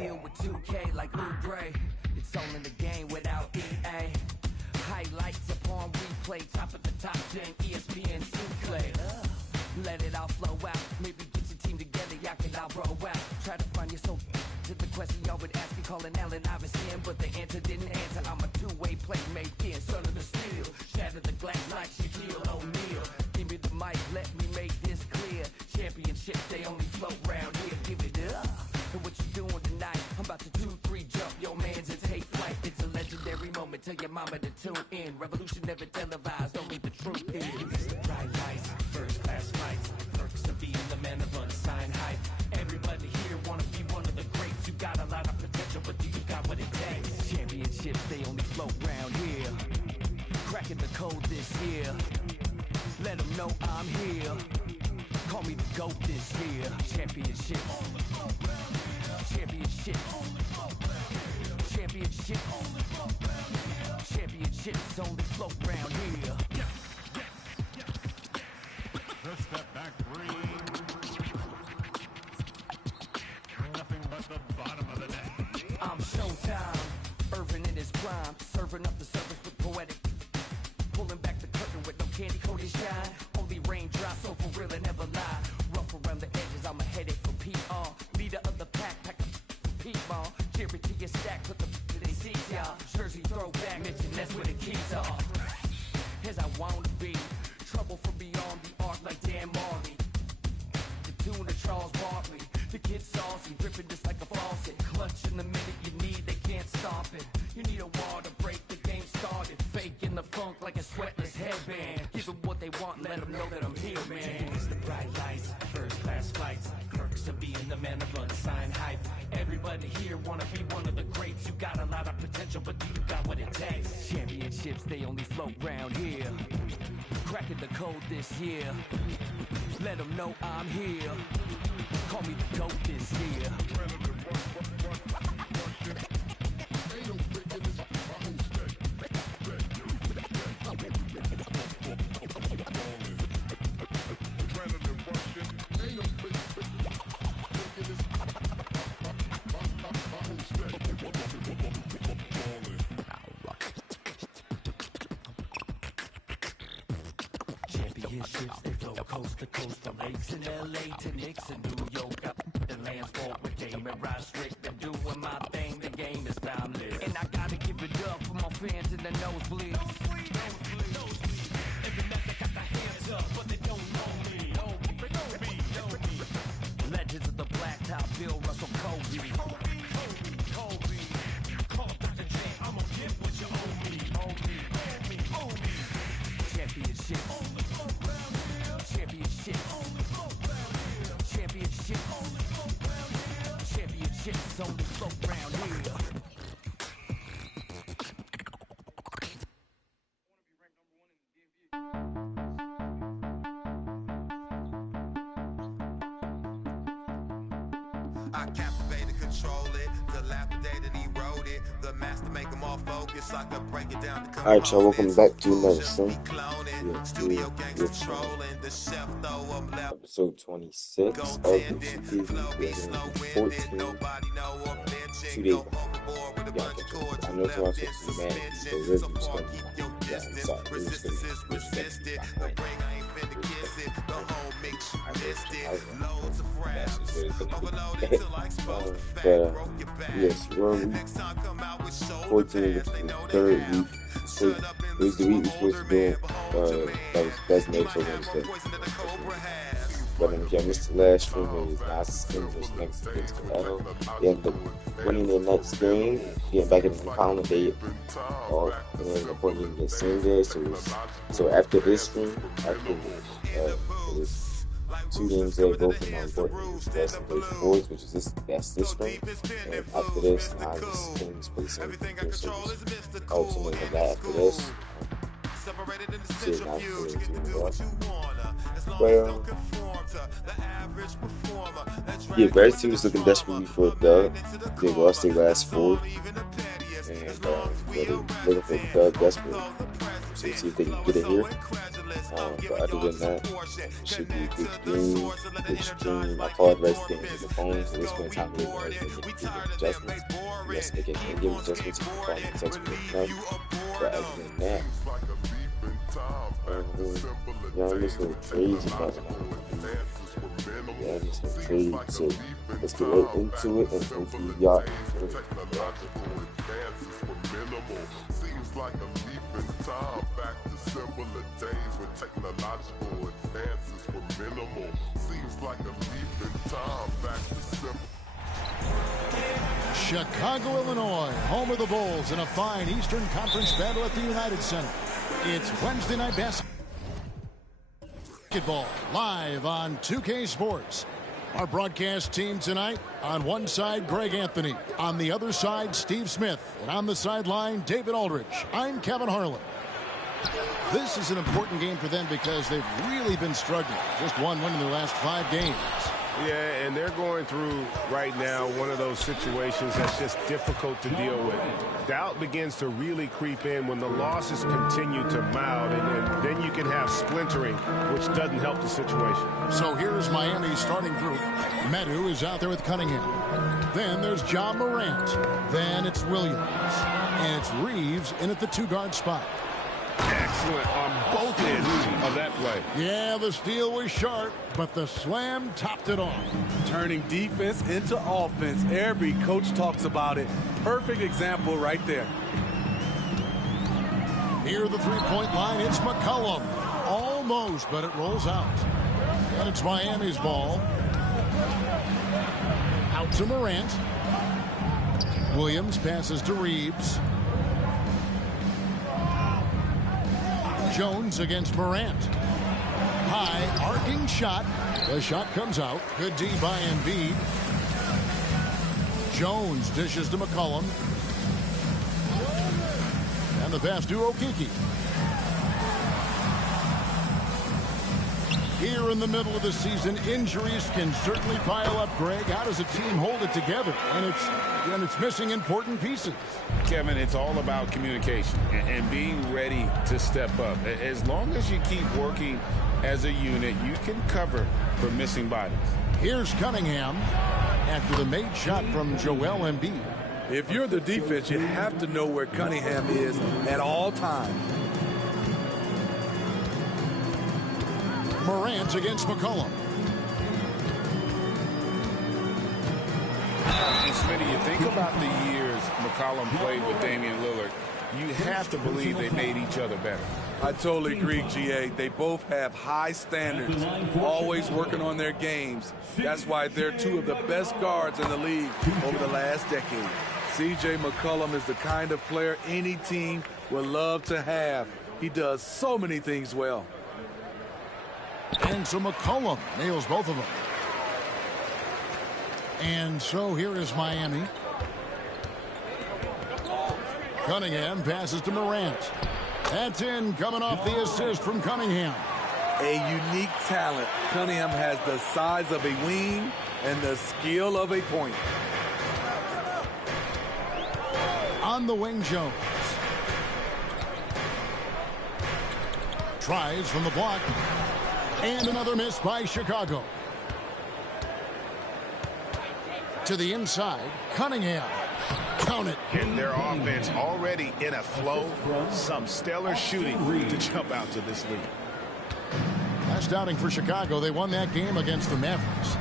deal with 2K like Oubre. It's all in the game without EA. Highlights upon replay, top of the top 10, ESPN Sinclair. Let it all flow out, maybe get your team together, y'all can all roll out. Try to find your soul to the question y'all would ask me, calling Allen Iverson, but the answer didn't answer. I'm a two-way playmaker, son of the steel. Shatter the glass like Shaquille O'Neal. Give me the mic, let me make this clear. Championships, they only float round here, give it up. And what you doing tonight? I'm about to 2-3 jump your mans and take flight. It's a legendary moment, tell your mama to tune in. Revolution never televised, only the truth is. It's the bright lights, first class flights, perks of being the man of unsigned hype. Everybody here wanna be one of the greats. You got a lot of potential, but do you got what it takes? Championships, they only float round here. Cracking the code this year. Let them know I'm here. Call me the GOAT this year. Championships. Championships. Championships. Championships only float round here. First step back three. Nothing but the bottom of the net. I'm Showtime. Irvin in his prime. Serving up the service with poetic. Pulling back the curtain with no candy coated shine. Only raindrops, so for real and never lie. Rough around the edges, I'm a headache for PR. Leader of the pack P-ball. Jerry to your stack, put the to they seats, y'all. Jersey throwback, mention that's where the keys are. As I wanna be, trouble from beyond the arc like Dan Marley. The tune of Charles Barkley. The kid saucy, dripping just like a faucet. Clutch in the minute you need, they can't stop it. You need a wall to break the game started. Faking the funk like a sweatless headband. Give them what they want, let them know that I'm here, man. It's the bright lights, first class flights. Perks of being the man of unsigned hype. Everybody here wanna be one of the greats. You got a lot of potential, but do you got what it takes? Championships, they only float round here. Cracking the code this year. Let them know I'm here. Call me the GOAT this year. Championships, they flow coast to coast from lakes in LA to Knicks in New York. Up the lands for with Damon Ride strict. I'm doing my thing, the game is boundless. And I gotta give it up for my fans in the nosebleeds. Every night they got their hands up, but they don't know me. Legends of the blacktop, Bill Russell, Kobe. Kobe. Call Dr. J, I'ma get what you owe me. Championships. Championships only float round here. I captivated, control it, dilapidated, eroded. The master make them all focus. I could break it down to Alright, y'all, welcome back to another thing. Episode 26 of the TV 14. 2 days. Yeah, I know it's not supposed to be mad, so Riz was going to be I'm sorry, Riz was going to be yes, we're on week 14, which is the third week. It was the week we're supposed to do. That was designated for Wednesday. But if y'all missed the last stream, it was Nas versus next against Colorado. They ended up winning their next game, getting back in the final day off, and then the point didn't get seen there. So after this stream, it was 2 games there, both of them important. That's the play for boys, which is that's this stream. And after this, Nas Kings play something. So ultimately, after this. Shit, not but yeah, Bears team is looking desperately for a dub. They lost their last 4, and they're looking for a dub desperately. So see if they can get it here. But other than that, it should be a good game, good stream. I apologize to the phones at this point in time. Really was making adjustments. Yes, making in-game adjustments to perform enough. But other than that, y'all listen crazy about it. Yeah, listen crazy. So let's get right into it and hopefully y'all. Seems like a leap in time back to simpler days when technological advances were minimal. Seems like a leap in time back to simple. Chicago, Illinois, home of the Bulls in a fine Eastern Conference battle at the United Center. It's Wednesday Night Basketball live on 2K Sports. Our broadcast team tonight, on one side, Greg Anthony. On the other side, Steve Smith. And on the sideline, David Aldridge. I'm Kevin Harlan. This is an important game for them because they've really been struggling. Just one win in their last 5 games. Yeah, and they're going through right now one of those situations that's just difficult to deal with. Doubt begins to really creep in when the losses continue to mount, and then you can have splintering, which doesn't help the situation. So here's Miami's starting group. Medu is out there with Cunningham. Then there's Ja Morant. Then it's Williams. And it's Reeves in at the 2-guard spot. Excellent on both ends of that play. Yeah, the steal was sharp, but the slam topped it off. Turning defense into offense. Every coach talks about it. Perfect example right there. Near the three-point line, it's McCollum. Almost, but it rolls out. And it's Miami's ball. Out to Morant. Williams passes to Reeves. Jones against Morant. High, arcing shot. The shot comes out. Good D by Embiid. Jones dishes to McCollum. And the pass to Okeke. Here in the middle of the season, injuries can certainly pile up, Greg. How does a team hold it together? And it's missing important pieces. Kevin, it's all about communication and being ready to step up. As long as you keep working as a unit, you can cover for missing bodies. Here's Cunningham after the made shot from Joel Embiid. If you're the defense, you have to know where Cunningham is at all times. Morant against McCollum. And Smitty, you think about the years McCollum played with Damian Lillard, you have to believe they made each other better. I totally agree, GA. They both have high standards, always working on their games. That's why they're two of the best guards in the league over the last decade. C.J. McCollum is the kind of player any team would love to have. He does so many things well. And so McCollum nails both of them. And so here is Miami. Cunningham passes to Morant. That's in, coming off the assist from Cunningham. A unique talent. Cunningham has the size of a wing and the skill of a point. On the wing, Jones. Tries from the block. And another miss by Chicago. To the inside, Cunningham. Count it. And their offense already in a flow. Some stellar shooting to jump out to this lead. Last outing for Chicago, they won that game against the Mavericks.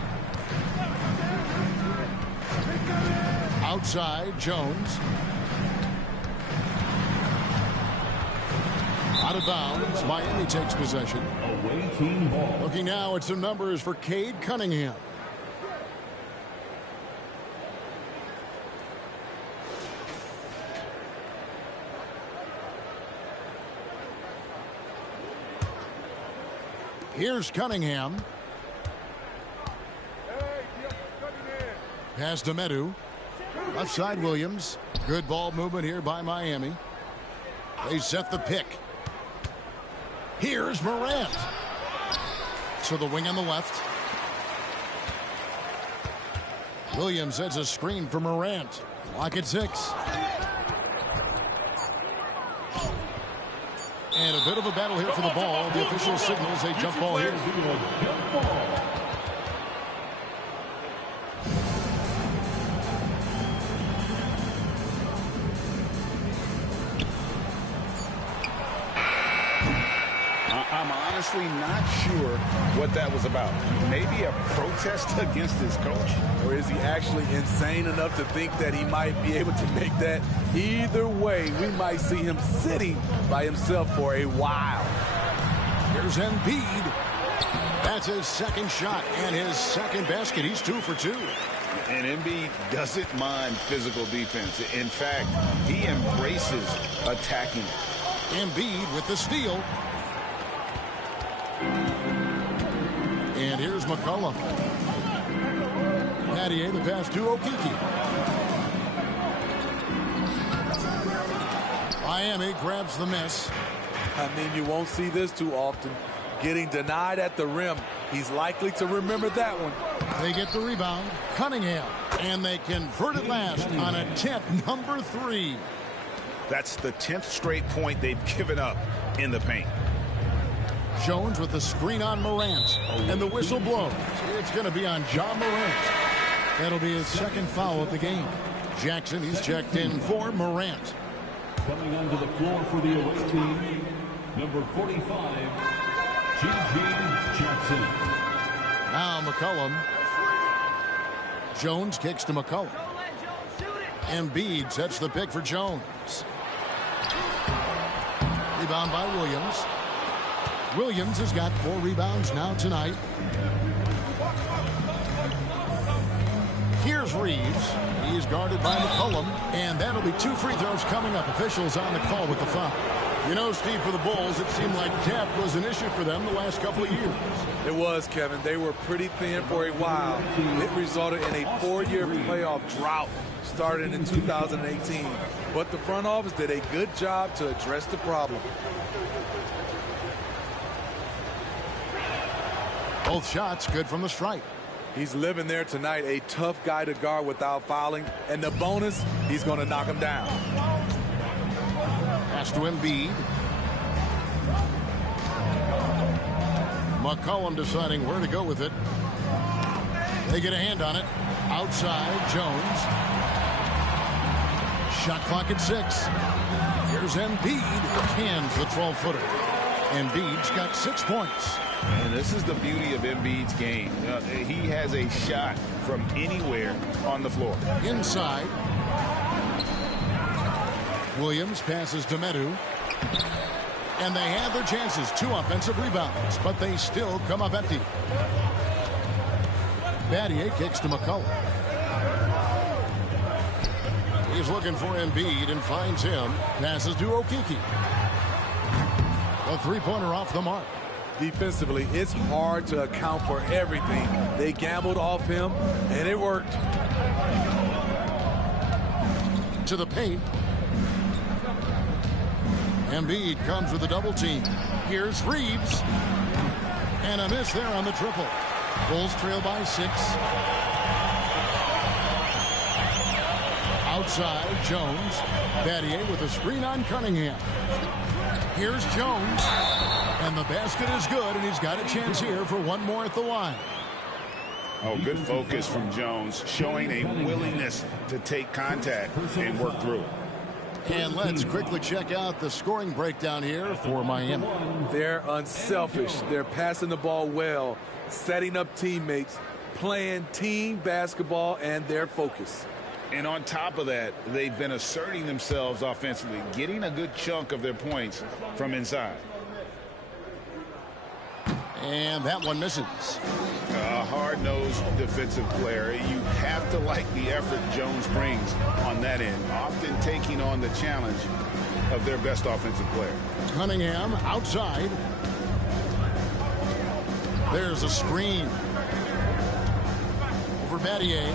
Outside, Jones. Out of bounds, Miami takes possession. Away team ball. Looking now at some numbers for Cade Cunningham. Here's Cunningham. Pass to Medu. Left side, Williams. Good ball movement here by Miami. They set the pick. Here's Morant. To the wing on the left. Williams sets a screen for Morant. Clock at 6. And a bit of a battle here for the ball. The official signals a jump ball here. I'm honestly not sure what that was about. Maybe a protest against his coach? Or is he actually insane enough to think that he might be able to make that? Either way, we might see him sitting by himself for a while. Here's Embiid. That's his second shot and his second basket. He's 2 for 2. And Embiid doesn't mind physical defense. In fact, he embraces attacking. Embiid with the steal. And here's McCollum. Battier, the pass to Okeke. Miami grabs the miss. I mean, you won't see this too often. Getting denied at the rim. He's likely to remember that one. They get the rebound. Cunningham. And they convert it last on attempt number 3. That's the 10th straight point they've given up in the paint. Jones with the screen on Morant. And the whistle blows. It's going to be on John Morant. That'll be his second foul of the game. Jackson, he's checked in for Morant. Coming onto the floor for the away team, number 45, G.G. Jackson. Now McCollum. Jones kicks to McCollum. Embiid sets the pick for Jones. Rebound by Williams. Williams has got 4 rebounds now tonight. Here's Reeves. He is guarded by McCollum. And that'll be 2 free throws coming up. Officials on the call with the foul. You know, Steve, for the Bulls, it seemed like depth was an issue for them the last couple of years. It was, Kevin. They were pretty thin for a while. It resulted in a 4-year playoff drought starting in 2018. But the front office did a good job to address the problem. Both shots good from the stripe. He's living there tonight, a tough guy to guard without fouling. And the bonus, he's going to knock him down. Pass to Embiid. McCollum deciding where to go with it. They get a hand on it. Outside, Jones. Shot clock at 6. Here's Embiid. Hands the 12-footer. Embiid's got 6 points. And this is the beauty of Embiid's game. He has a shot from anywhere on the floor. Inside. Williams passes to Medu. And they have their chances. 2 offensive rebounds, but they still come up empty. Battier kicks to McCollum. He's looking for Embiid and finds him. Passes to Okeke. A 3-pointer off the mark. Defensively, it's hard to account for everything. They gambled off him, and it worked. To the paint. Embiid comes with a double team. Here's Reeves. And a miss there on the triple. Bulls trail by 6. Outside, Jones. Battier with a screen on Cunningham. Here's Jones. And the basket is good, and he's got a chance here for one more at the line. Oh, good focus from Jones, showing a willingness to take contact and work through it. And let's quickly check out the scoring breakdown here for Miami. They're unselfish. They're passing the ball well, setting up teammates, playing team basketball, and their focus. And on top of that, they've been asserting themselves offensively, getting a good chunk of their points from inside. And that one misses. A hard-nosed defensive player. You have to like the effort Jones brings on that end, often taking on the challenge of their best offensive player. Cunningham outside. There's a screen. Over Battier.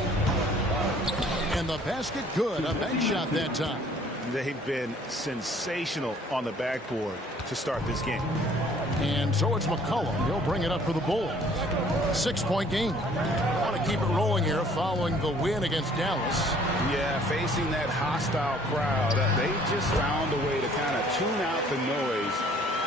And the basket good. A bank shot that time. They've been sensational on the backboard to start this game. And so it's McCollum. He'll bring it up for the Bulls. 6-point game. Want to keep it rolling here following the win against Dallas. Yeah, facing that hostile crowd, they just found a way to kind of tune out the noise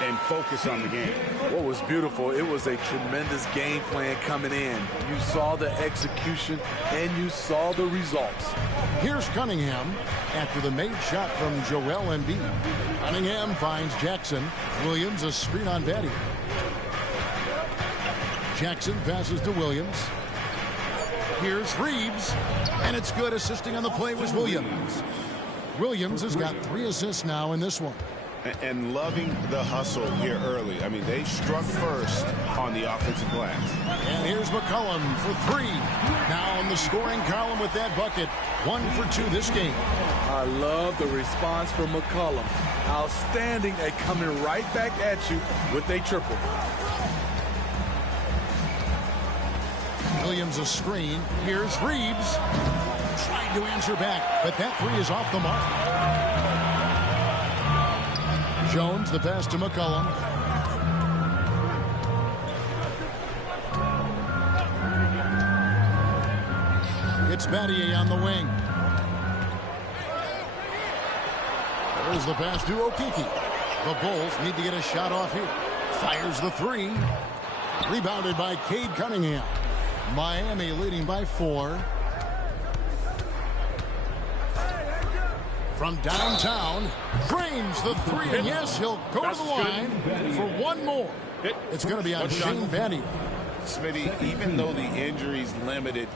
and focus on the game. What was beautiful, it was a tremendous game plan coming in. You saw the execution, and you saw the results. Here's Cunningham after the made shot from Joel Embiid. Cunningham finds Jackson. Williams a screen on Batty. Jackson passes to Williams. Here's Reeves, and it's good. Assisting on the play was Williams. Williams has got 3 assists now in this one. And loving the hustle here early. I mean, they struck first on the offensive glass. And here's McCollum for 3. Now in the scoring column with that bucket. 1 for 2 this game. I love the response from McCollum. Outstanding at coming right back at you with a triple. Williams a screen. Here's Reeves. Trying to answer back, but that 3 is off the mark. Jones, the pass to McCollum. It's Battier on the wing. There's the pass to Okeke. The Bulls need to get a shot off here. Fires the 3. Rebounded by Cade Cunningham. Miami leading by 4. From downtown, drains the 3, and yes, he'll go to the line for 1 more. It's going to be on Shane Battier. Smitty, even though the injuries limited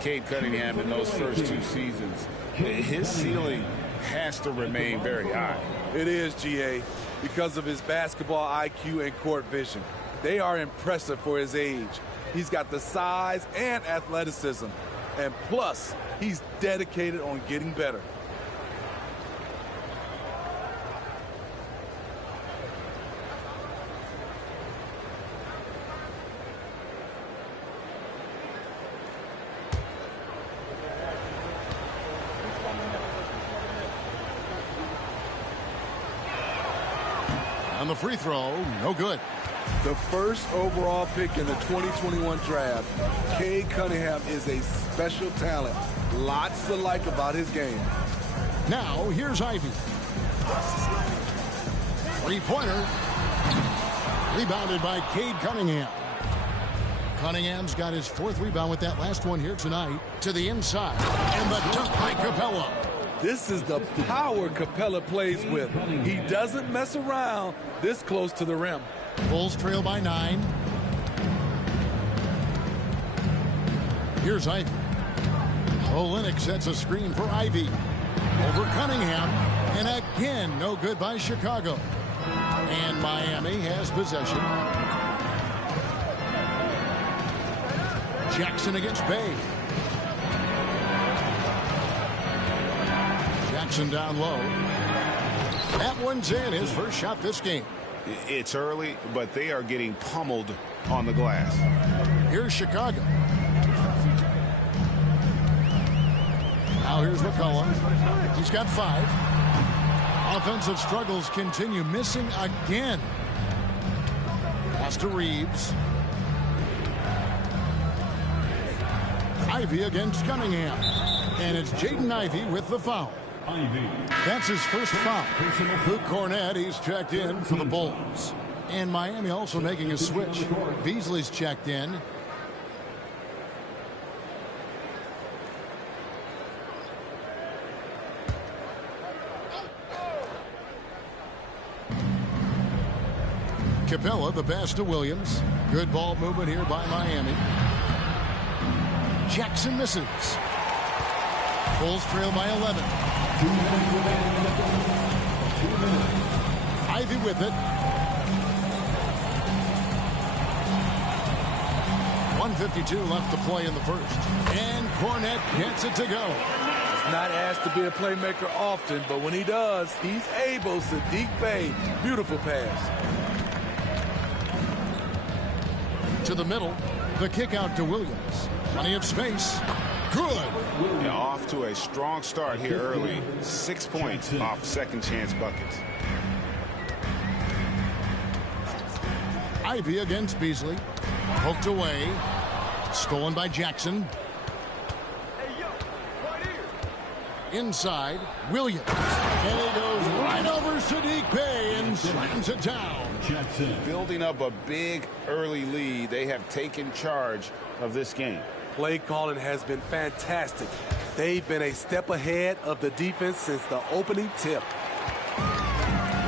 Cade Cunningham in those first 2 seasons, his ceiling has to remain very high. It is, GA, because of his basketball IQ and court vision. They are impressive for his age. He's got the size and athleticism. And plus, he's dedicated on getting better. On the free throw, no good. The first overall pick in the 2021 draft, Cade Cunningham is a special talent. Lots to like about his game. Now, here's Ivy. 3-pointer. Rebounded by Cade Cunningham. Cunningham's got his 4th rebound with that last one here tonight. To the inside. And the dunk by Capella. This is the power Capella plays with. He doesn't mess around this close to the rim. Bulls trail by 9. Here's Ivy. Olynyk sets a screen for Ivy. Over Cunningham. And again, no good by Chicago. And Miami has possession. Jackson against Bay. Jackson down low. That one's in. His first shot this game. It's early, but they are getting pummeled on the glass. Here's Chicago. Now here's McCollum. He's got 5. Offensive struggles continue. Missing again. Pass to Reeves. Ivy against Cunningham. And it's Jaden Ivey with the foul. That's his first foul. Luke Cornett, he's checked in for the Bulls. And Miami also making a switch. Beasley's checked in. Capella, the pass to Williams. Good ball movement here by Miami. Jackson misses. Bulls trail by 11. 2 minutes remaining. 2 minutes. Ivy with it. 1:52 left to play in the first. And Cornett gets it to go. He's not asked to be a playmaker often, but when he does, he's able. Saddiq Bey, beautiful pass. To the middle. The kick out to Williams. Plenty of space. Good. Yeah, off to a strong start here early. 6 points off second chance buckets. Ivy against Beasley. Poked away. Stolen by Jackson. Inside, Williams. And he goes right over Saddiq Bey and slams it down. Jackson. Building up a big early lead, they have taken charge of this game. Play calling has been fantastic. They've been a step ahead of the defense since the opening tip.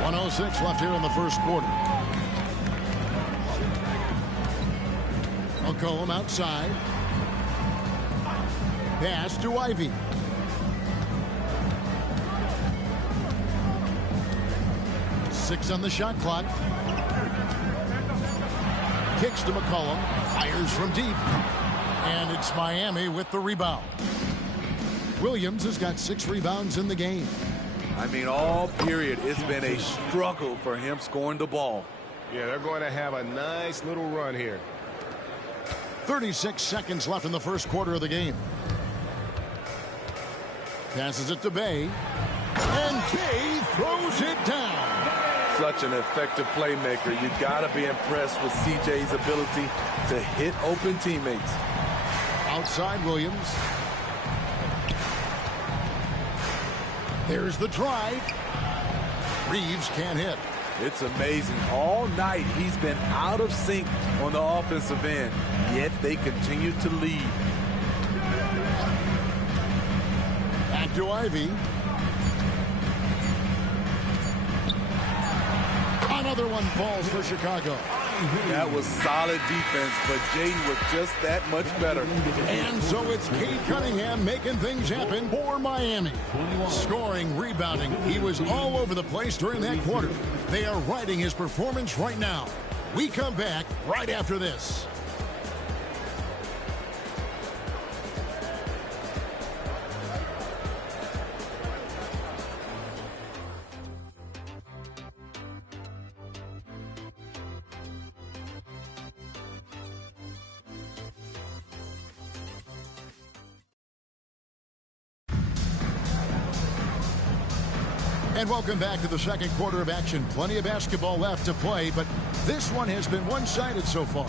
1:06 left here in the first quarter. McCollum outside. Pass to Ivy. Six on the shot clock. Kicks to McCollum. Fires from deep. And it's Miami with the rebound. Williams has got 6 rebounds in the game. I mean, all period, it's been a struggle for him scoring the ball. Yeah, they're going to have a nice little run here. 36 seconds left in the first quarter of the game. Passes it to Bay. And Bay throws it down. Such an effective playmaker. You got to be impressed with CJ's ability to hit open teammates. Outside Williams. There's the drive. Reeves can't hit. It's amazing. All night he's been out of sync on the offensive end, yet they continue to lead. Back to Ivy. Another one falls for Chicago. That was solid defense, but Jaden was just that much better. And so it's Cade Cunningham making things happen for Miami. Scoring, rebounding. He was all over the place during that quarter. They are riding his performance right now. We come back right after this. And welcome back to the second quarter of action. Plenty of basketball left to play, but this one has been one-sided so far.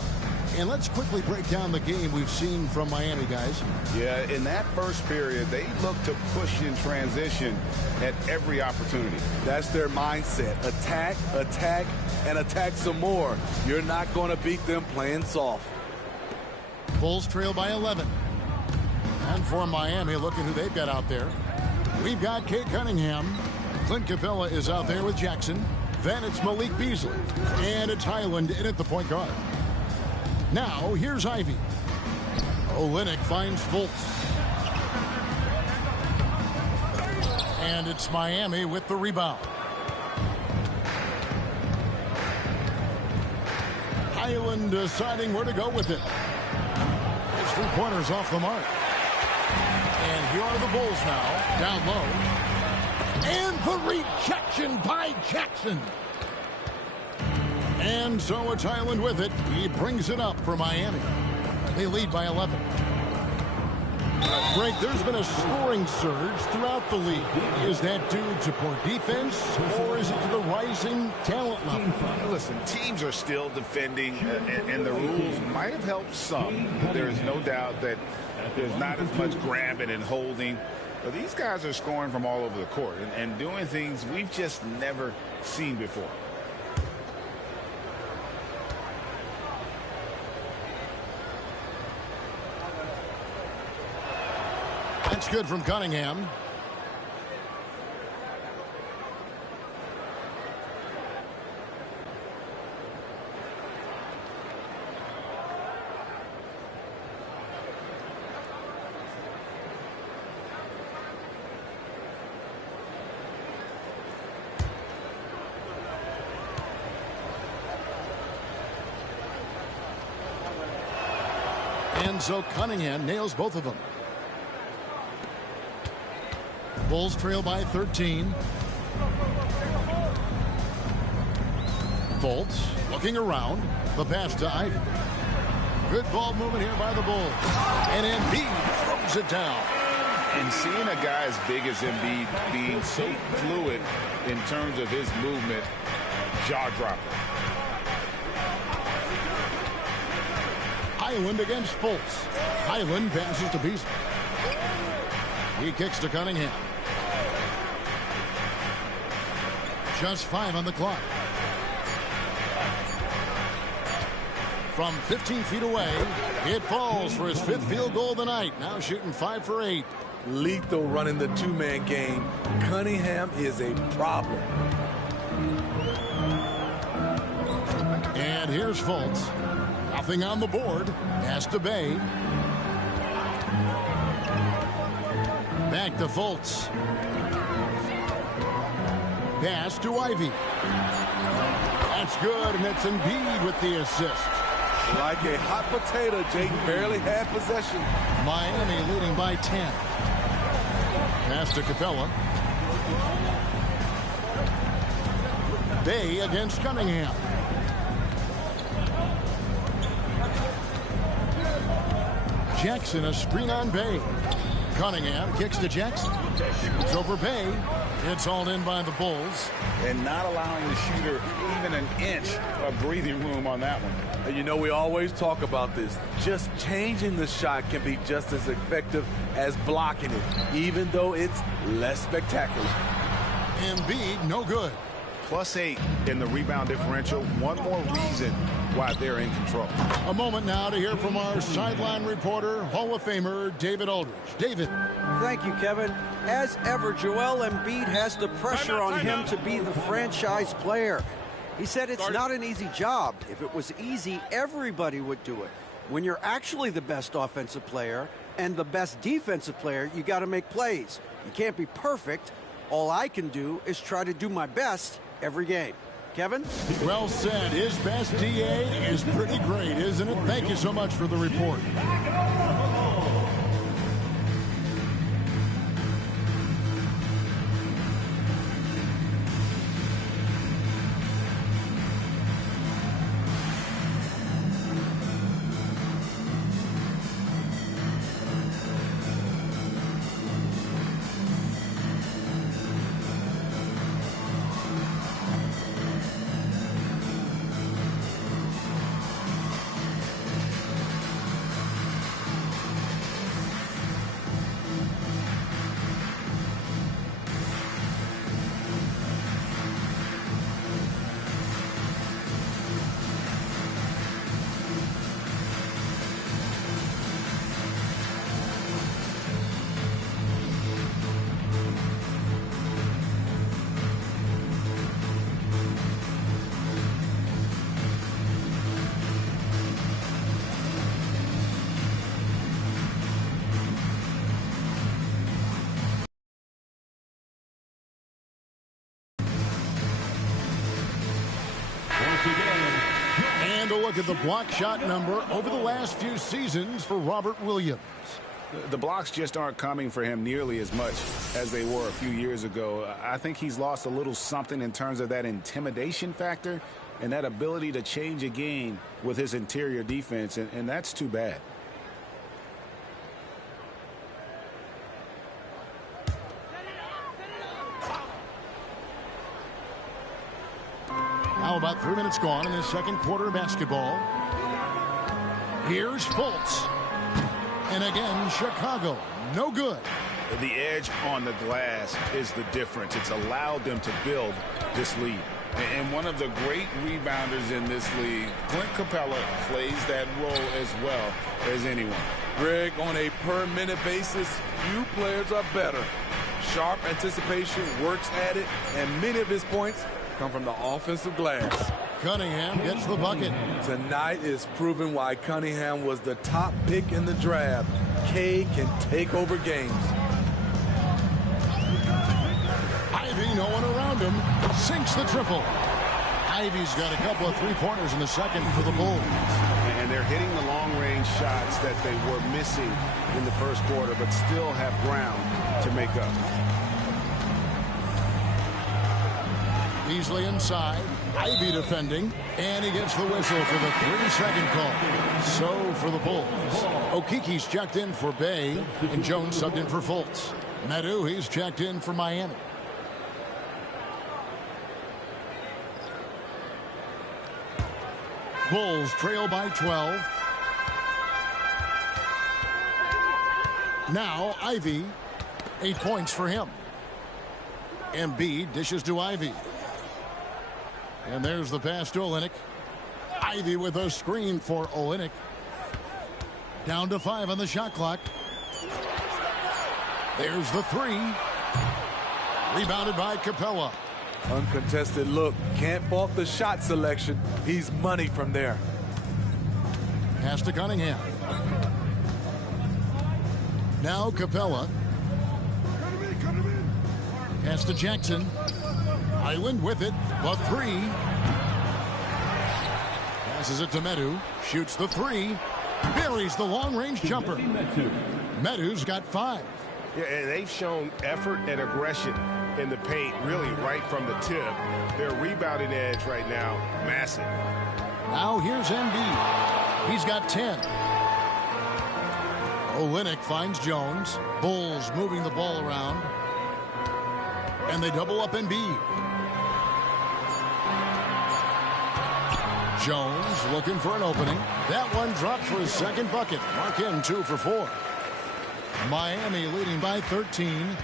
And let's quickly break down the game we've seen from Miami, guys. Yeah, in that first period, they looked to push in transition at every opportunity. That's their mindset. Attack, attack, and attack some more. You're not going to beat them playing soft. Bulls trail by 11. And for Miami, look at who they've got out there. We've got Cade Cunningham. Clint Capella is out there with Jackson. Then it's Malik Beasley. And it's Highland in at the point guard. Now, here's Ivy. Olynyk finds Fultz. And it's Miami with the rebound. Highland deciding where to go with it. His 3 pointers off the mark. And here are the Bulls now, down low. And the rejection by Jackson. And so it's Highland with it. He brings it up for Miami. They lead by 11. Greg, there's been a scoring surge throughout the league. Is that due to poor defense, or is it to the rising talent level? Listen, teams are still defending, and the rules might have helped some. There is no doubt that there's not as much grabbing and holding. But these guys are scoring from all over the court and doing things we've just never seen before. That's good from Cunningham. And so Cunningham nails both of them. Bulls trail by 13. Fultz looking around. The pass to Ivy. Good ball movement here by the Bulls. And Embiid throws it down. And seeing a guy as big as Embiid being so fluid in terms of his movement, jaw-dropping. Highland against Fultz. Highland passes to Beasley. He kicks to Cunningham. Just 5 on the clock. From 15 feet away, it falls for his 5th field goal of the night. Now shooting 5 for 8. Lethal running the two-man game. Cunningham is a problem. And here's Fultz. Nothing on the board. Pass to Bay. Back to Fultz. Pass to Ivy. That's good, and it's Embiid with the assist. Like a hot potato, Jake barely had possession. Miami leading by 10. Pass to Capella. Bay against Cunningham. Jackson, a screen on Bay. Cunningham kicks to Jackson. It's over Bay. It's hauled in by the Bulls. And not allowing the shooter even an inch of breathing room on that one. And you know, we always talk about this. Just changing the shot can be just as effective as blocking it, even though it's less spectacular. Embiid, no good. +8 in the rebound differential. One more reason why they're in control. A moment now to hear from our sideline reporter, Hall of Famer David Aldridge. David. Thank you, Kevin. As ever, Joel Embiid has the pressure on him to be the franchise player. He said it's not an easy job. If it was easy, everybody would do it. When you're actually the best offensive player and the best defensive player, you got to make plays. You can't be perfect. All I can do is try to do my best every game. Kevin? Well said. His best DA is pretty great, isn't it? Thank you so much for the report. And a look at the block shot number over the last few seasons for Robert Williams. The blocks just aren't coming for him nearly as much as they were a few years ago. I think he's lost a little something in terms of that intimidation factor and that ability to change a game with his interior defense, and that's too bad. Now about 3 minutes gone in the second quarter of basketball. Here's Fultz. And again, Chicago. No good. The edge on the glass is the difference. It's allowed them to build this lead. And one of the great rebounders in this league, Clint Capella, plays that role as well as anyone. Greg, on a per-minute basis, few players are better. Sharp anticipation, works at it, and many of his points come from the offensive glass. Cunningham gets the bucket. Tonight is proving why Cunningham was the top pick in the draft. K can take over games. Ivy, no one around him, sinks the triple. Ivy's got a couple of three-pointers in the second for the Bulls. And they're hitting the long-range shots that they were missing in the first quarter, but still have ground to make up. Beasley inside, Ivy defending, and he gets the whistle for the 3-second call. So for the Bulls, Okiki's checked in for Bay, and Jones subbed in for Fultz. Medu, he's checked in for Miami. Bulls trail by 12. Now Ivy, 8 points for him. Embiid dishes to Ivy. And there's the pass to Olynyk. Ivy with a screen for Olynyk. Down to 5 on the shot clock. There's the 3. Rebounded by Capella. Uncontested look. Can't fault the shot selection. He's money from there. Pass to Cunningham. Now Capella. Pass to Jackson. Highland with it. The 3. Passes it to Medu. Shoots the 3. Buries the long-range jumper. Medu's got 5. Yeah, and they've shown effort and aggression in the paint, really right from the tip. Their rebounding edge right now, massive. Now here's Embiid. He's got 10. Olynyk finds Jones. Bulls moving the ball around. And they double up Embiid. Jones looking for an opening. That one dropped for his second bucket. Mark in 2 for 4. Miami leading by 13.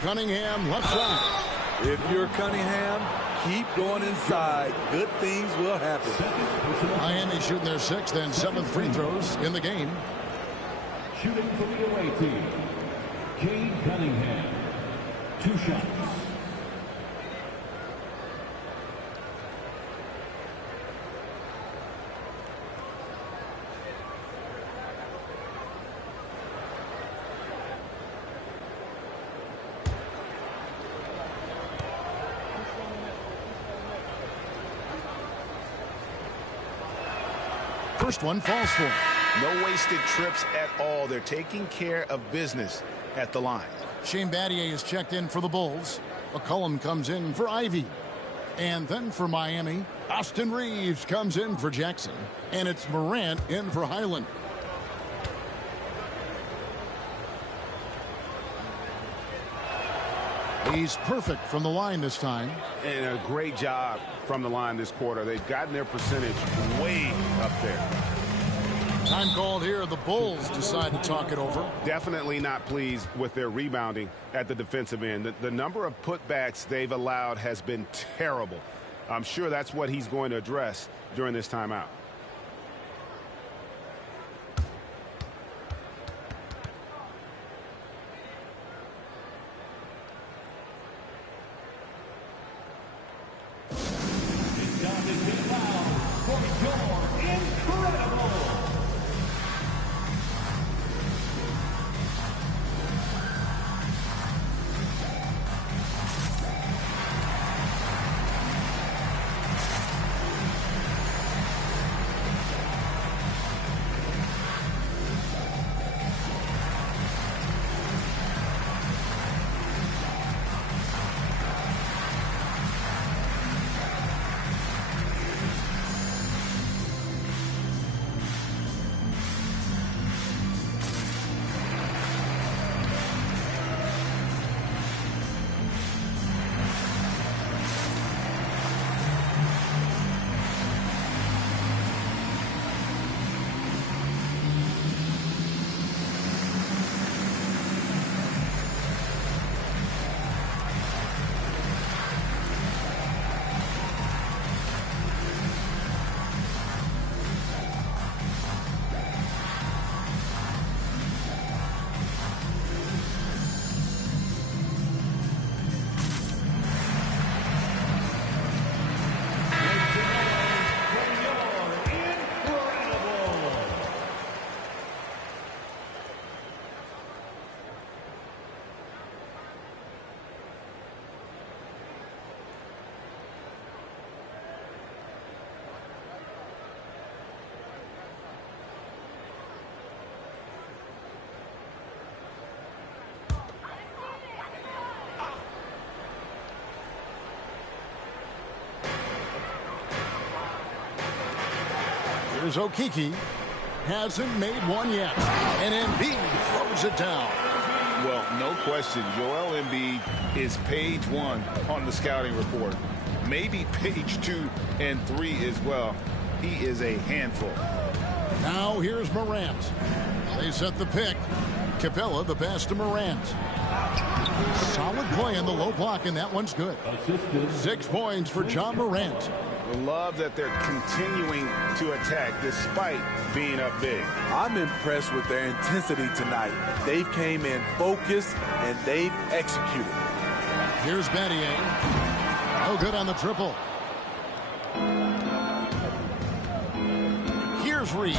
Cunningham left side. If you're Cunningham, keep going inside. Good things will happen. Miami shooting their 6th and 7th free throws in the game. Shooting for the away team, Cade Cunningham. 2 shots. First one falls for him. No wasted trips at all. They're taking care of business at the line. Shane Battier is checked in for the Bulls. McCollum comes in for Ivy. And then for Miami, Austin Reeves comes in for Jackson. And it's Morant in for Highland. He's perfect from the line this time. And a great job from the line this quarter. They've gotten their percentage way up there. Time called here. The Bulls decide to talk it over. Definitely not pleased with their rebounding at the defensive end. The number of putbacks they've allowed has been terrible. I'm sure that's what he's going to address during this timeout. Here's Okeke. Hasn't made one yet. And Embiid throws it down. Well, no question. Joel Embiid is page 1 on the scouting report. Maybe page 2 and 3 as well. He is a handful. Now here's Morant. They set the pick. Capella, the pass to Morant. Solid play in the low block, and that one's good. 6 points for Ja Morant. Love that they're continuing to attack despite being up big. I'm impressed with their intensity tonight. They've came in focused, and they've executed. Here's Battier. No good on the triple. Here's Reeves,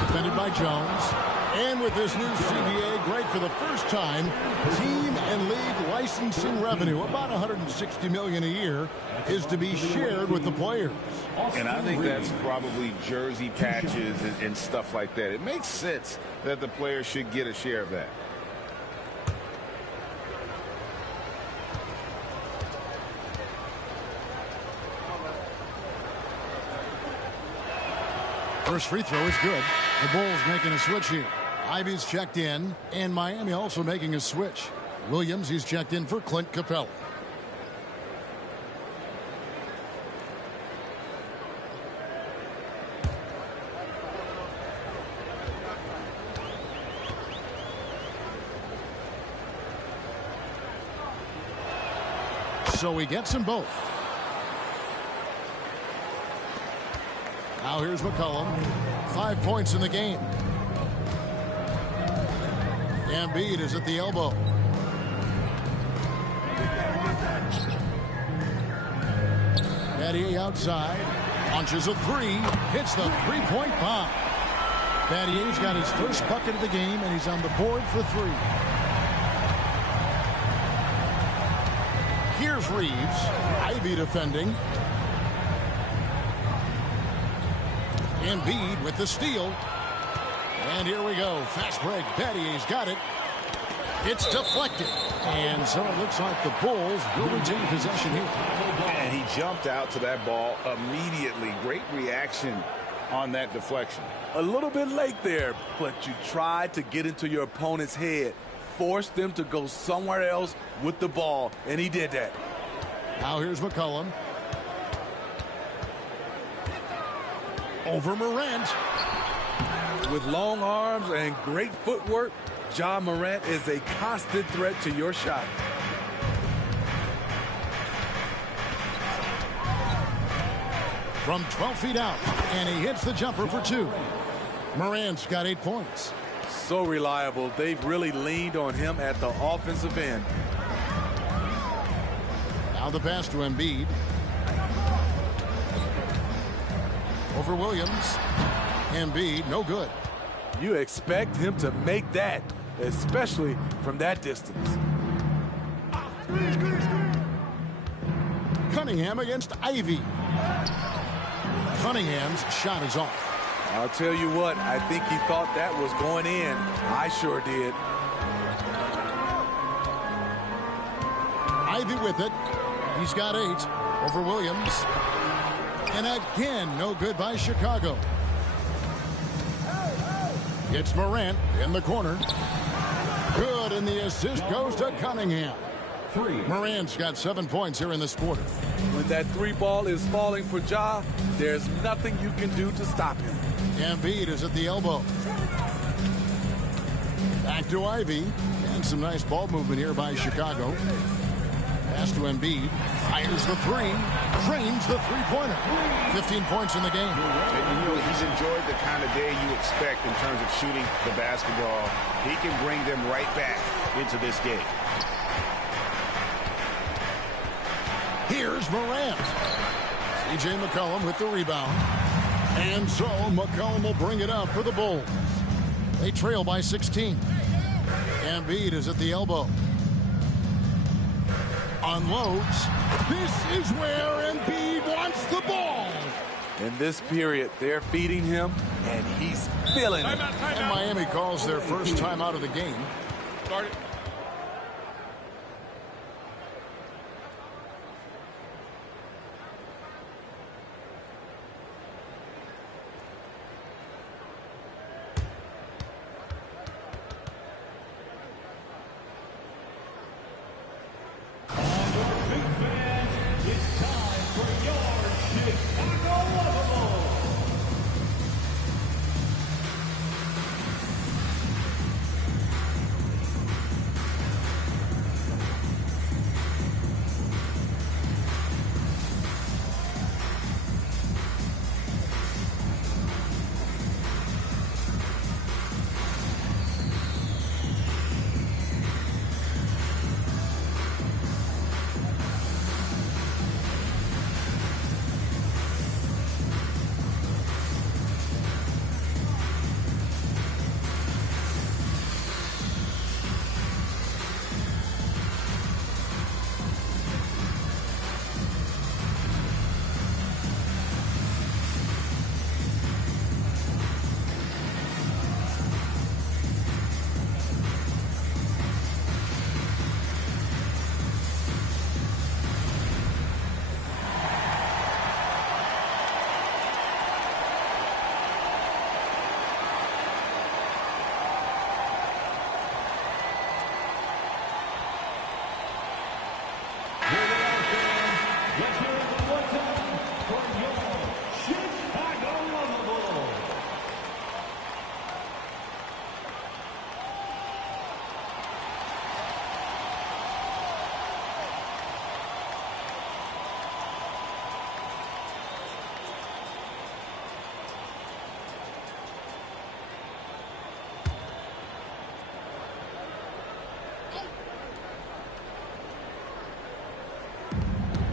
defended by Jones. And with this new CBA, Greg, for the first time, team and league licensing revenue, about $160 million a year, is to be shared with the players. And I think that's probably jersey patches and stuff like that. It makes sense that the players should get a share of that. First free throw is good. The Bulls making a switch here. Ivy's checked in, and Miami also making a switch. Williams, he's checked in for Clint Capella. So he gets them both. Now here's McCollum. 5 points in the game. Embiid is at the elbow. Battier outside. Launches a three. Hits the three-point bomb. Battier's got his first bucket of the game, and he's on the board for 3. Here's Reeves. Ivy defending. Embiid with the steal. And here we go. Fast break. Battier's got it. It's deflected. And so it looks like the Bulls will retain possession here. And he jumped out to that ball immediately. Great reaction on that deflection. A little bit late there, but you tried to get into your opponent's head. Force them to go somewhere else with the ball, and he did that. Now here's McCollum. Over Morant. With long arms and great footwork, Ja Morant is a constant threat to your shot. From 12 feet out, and he hits the jumper for 2. Morant's got 8 points. So reliable. They've really leaned on him at the offensive end. Now the pass to Embiid. Over Williams. Embiid, no good. You expect him to make that, especially from that distance. Cunningham against Ivy. Cunningham's shot is off. I'll tell you what, I think he thought that was going in. I sure did. Ivy with it. He's got 8 over Williams. And again, no good by Chicago. It's Morant in the corner. Good, and the assist goes to Cunningham. 3. Morant's got 7 points here in this quarter. When that 3 ball is falling for Ja, there's nothing you can do to stop him. Embiid is at the elbow. Back to Ivy. And some nice ball movement here by Chicago. Pass to Embiid. Fires the 3. Drains the three-pointer. 15 points in the game. And you know, he's enjoyed the kind of day you expect in terms of shooting the basketball. He can bring them right back into this game. Here's Morant. C.J. McCollum with the rebound. And so McCollum will bring it up for the Bulls. They trail by 16. Embiid is at the elbow. Unloads. This is where Embiid wants the ball. In this period, they're feeding him, and he's feeling it. And Miami calls their first time out of the game. Start it.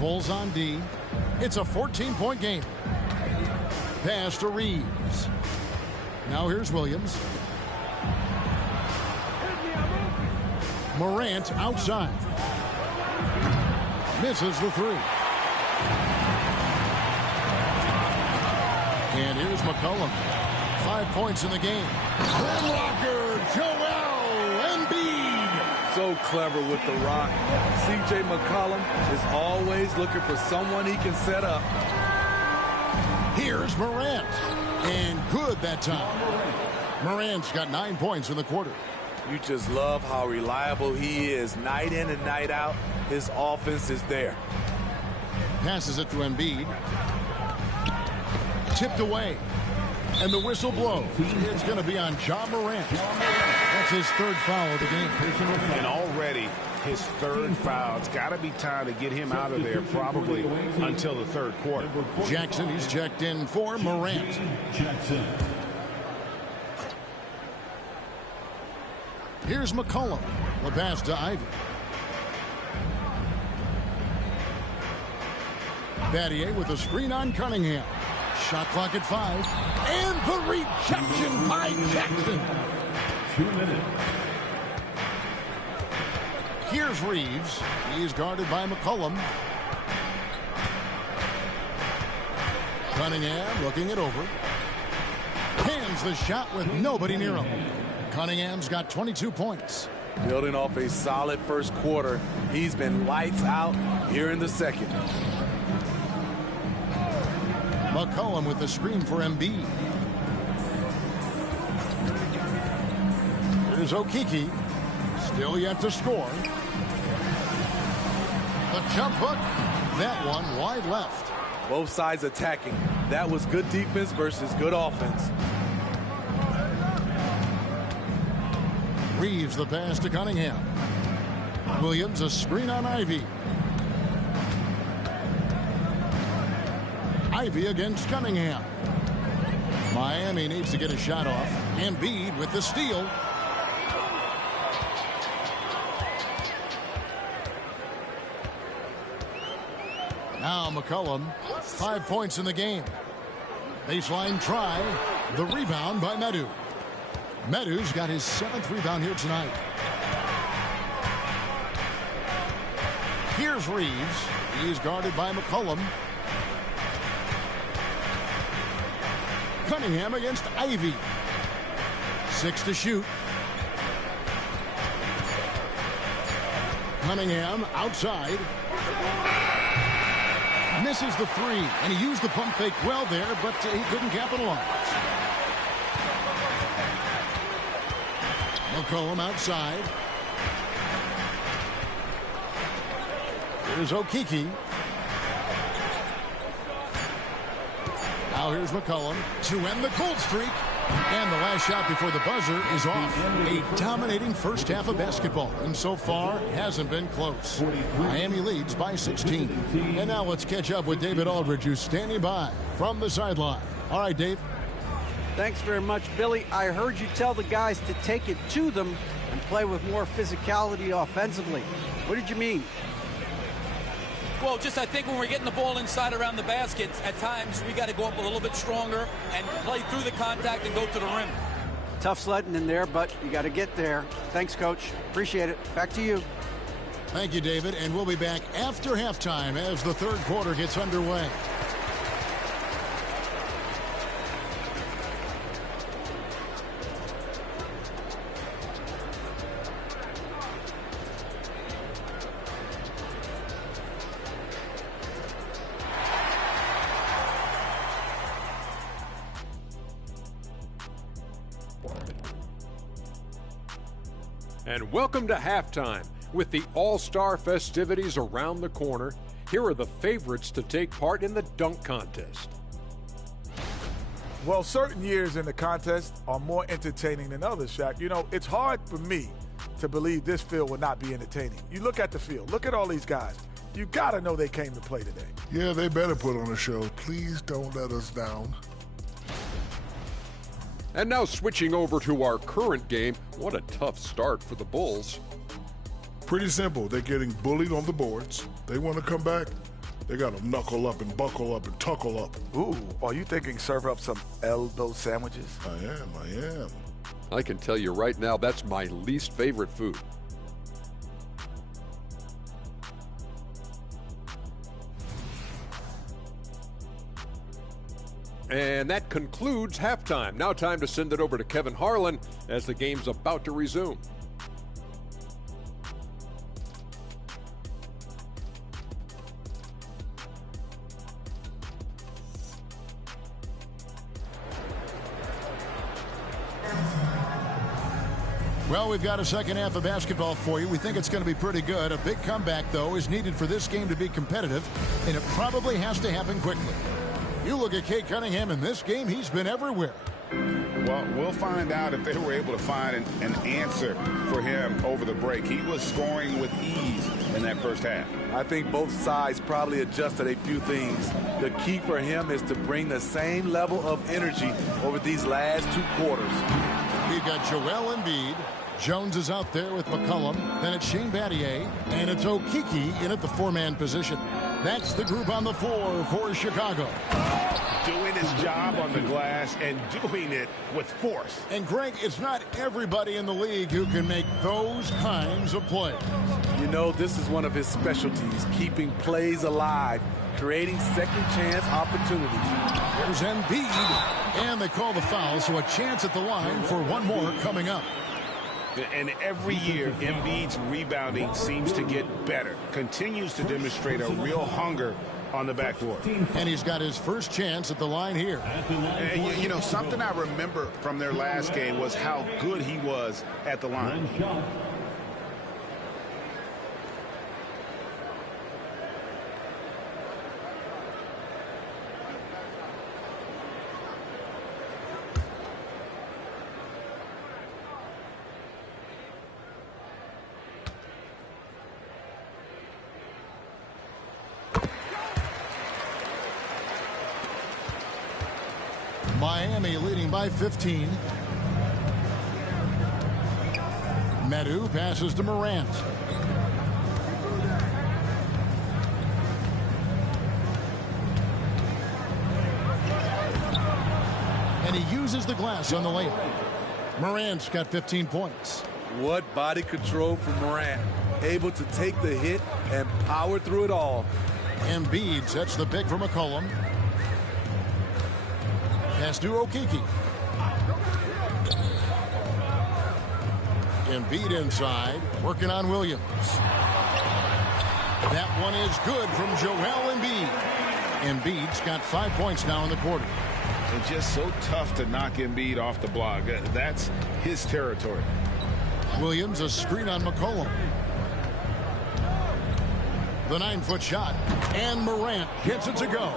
Bulls on D. It's a 14-point game. Pass to Reeves. Now here's Williams. Morant outside. Misses the three. And here's McCollum. 5 points in the game. Rim rocker, Joel Embiid. So clever with the rock. C.J. McCollum is always looking for someone he can set up. Here's Morant. And good that time. Morant's got 9 points in the quarter. You just love how reliable he is. Night in and night out, his offense is there. Passes it to Embiid. Tipped away. And the whistle blows. It's going to be on Ja Morant. That's his third foul of the game. And already his third foul. It's got to be time to get him out of there probably until the third quarter. Jackson, he's checked in for Morant. Jackson. Here's McCollum. The pass to Ivy. Battier with a screen on Cunningham. Shot clock at 5. And the rejection by Jackson. 2 minutes. Here's Reeves. He's guarded by McCollum. Cunningham looking it over. Hands the shot with nobody near him. Cunningham's got 22 points. Building off a solid first quarter, he's been lights out here in the second. McCollum with the screen for Embiid. Here's Okeke. Still yet to score. The jump hook. That one wide left. Both sides attacking. That was good defense versus good offense. Reeves the pass to Cunningham. Williams a screen on Ivy. Ivy against Cunningham. Miami needs to get a shot off. Embiid with the steal. Now McCollum, 5 points in the game. Baseline try. The rebound by Medu. Medu's got his 7th rebound here tonight. Here's Reeves. He's guarded by McCollum. Cunningham against Ivy. 6 to shoot. Cunningham outside. Misses the three, and he used the pump fake well there, but he couldn't capitalize. McCollum outside. Here's Okeke. Now here's McCollum to end the cold streak. And the last shot before the buzzer is off. A dominating first half of basketball, and so far hasn't been close. Miami leads by 16. And now let's catch up with David Aldridge, who's standing by from the sideline. All right, Dave. Thanks very much, Billy. I heard you tell the guys to take it to them and play with more physicality offensively. What did you mean? Well, just I think when we're getting the ball inside around the baskets, at times we got to go up a little bit stronger and play through the contact and go to the rim. Tough sledding in there, but you got to get there. Thanks, Coach. Appreciate it. Back to you. Thank you, David. And we'll be back after halftime as the third quarter gets underway. And welcome to halftime. With the All-Star festivities around the corner, here are the favorites to take part in the dunk contest. Well, certain years in the contest are more entertaining than others, Shaq. You know, it's hard for me to believe this field will not be entertaining. You look at the field. Look at all these guys. You got to know they came to play today. Yeah, they better put on a show. Please don't let us down. And now switching over to our current game, what a tough start for the Bulls. Pretty simple. They're getting bullied on the boards. They want to come back. They got to knuckle up and buckle up and tuckle up. Ooh, are you thinking serve up some elbow sandwiches? I am. I can tell you right now, that's my least favorite food. And that concludes halftime. Now time to send it over to Kevin Harlan as the game's about to resume. Well, we've got a second half of basketball for you. We think it's going to be pretty good. A big comeback, though, is needed for this game to be competitive, and it probably has to happen quickly. You look at Cade Cunningham in this game, he's been everywhere. Well, we'll find out if they were able to find an answer for him over the break. He was scoring with ease in that first half. I think both sides probably adjusted a few things. The key for him is to bring the same level of energy over these last 2 quarters. We've got Joel Embiid. Jones is out there with McCollum. Then it's Shane Battier. And it's Okeke in at the 4-man position. That's the group on the floor for Chicago. Doing his job on the glass and doing it with force. And, Greg, it's not everybody in the league who can make those kinds of plays. You know, this is one of his specialties, keeping plays alive, creating second-chance opportunities. There's Embiid. And they call the foul, so a chance at the line for one more coming up. And every year, Embiid's rebounding seems to get better. Continues to demonstrate a real hunger on the backboard. And he's got his first chance at the line here. And, you know, something I remember from their last game was how good he was at the line. Miami leading by 15. Medu passes to Morant. And he uses the glass on the layup. Morant's got 15 points. What body control from Morant. Able to take the hit and power through it all. Embiid sets the pick for McCollum. Pass to Okeke. Embiid inside, working on Williams. That one is good from Joel Embiid. Embiid's got 5 points now in the quarter. It's just so tough to knock Embiid off the block. That's his territory. Williams, a screen on McCollum. The 9-foot shot. And Morant gets it to go.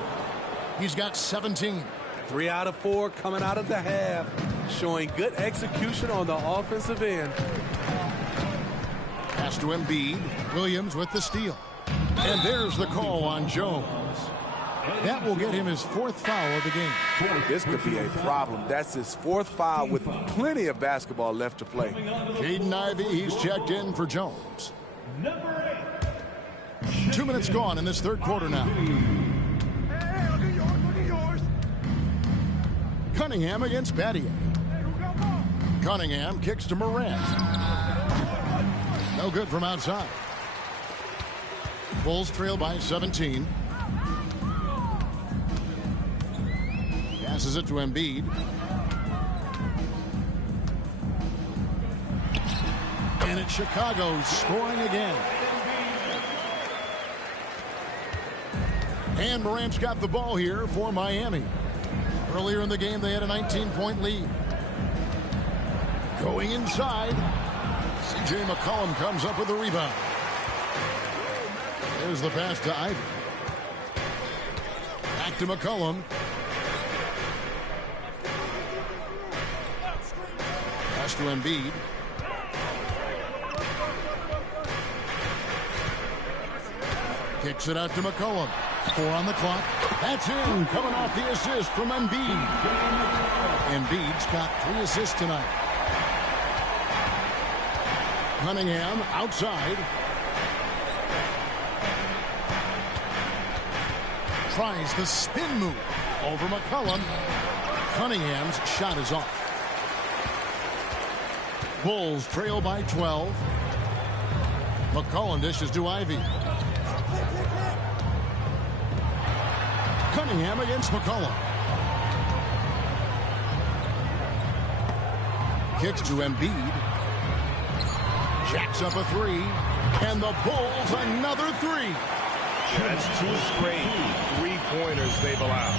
He's got 17. 3 out of 4 coming out of the half, showing good execution on the offensive end. Pass to Embiid. Williams with the steal. And there's the call on Jones. That will get him his 4th foul of the game. This could be a problem. That's his 4th foul with plenty of basketball left to play. Jaden Ivey, he's checked in for Jones. 2 minutes gone in this 3rd quarter now. Cunningham against Battier. Cunningham kicks to Morant. No good from outside. Bulls trail by 17. Passes it to Embiid. And it's Chicago scoring again. And Morant's got the ball here for Miami. Earlier in the game, they had a 19-point lead. Going inside. C.J. McCollum comes up with the rebound. There's the pass to Ivey. Back to McCollum. Pass to Embiid. Kicks it out to McCollum. 4 on the clock. That's in. Coming off the assist from Embiid. Embiid's got 3 assists tonight. Cunningham outside. tries the spin move over McCollum. Cunningham's shot is off. Bulls trail by 12. McCollum dishes to Ivy. Cunningham against McCollum. Kicks to Embiid. Jacks up a three. And the Bulls another three. Yeah, that's 2 straight three-pointers they've allowed.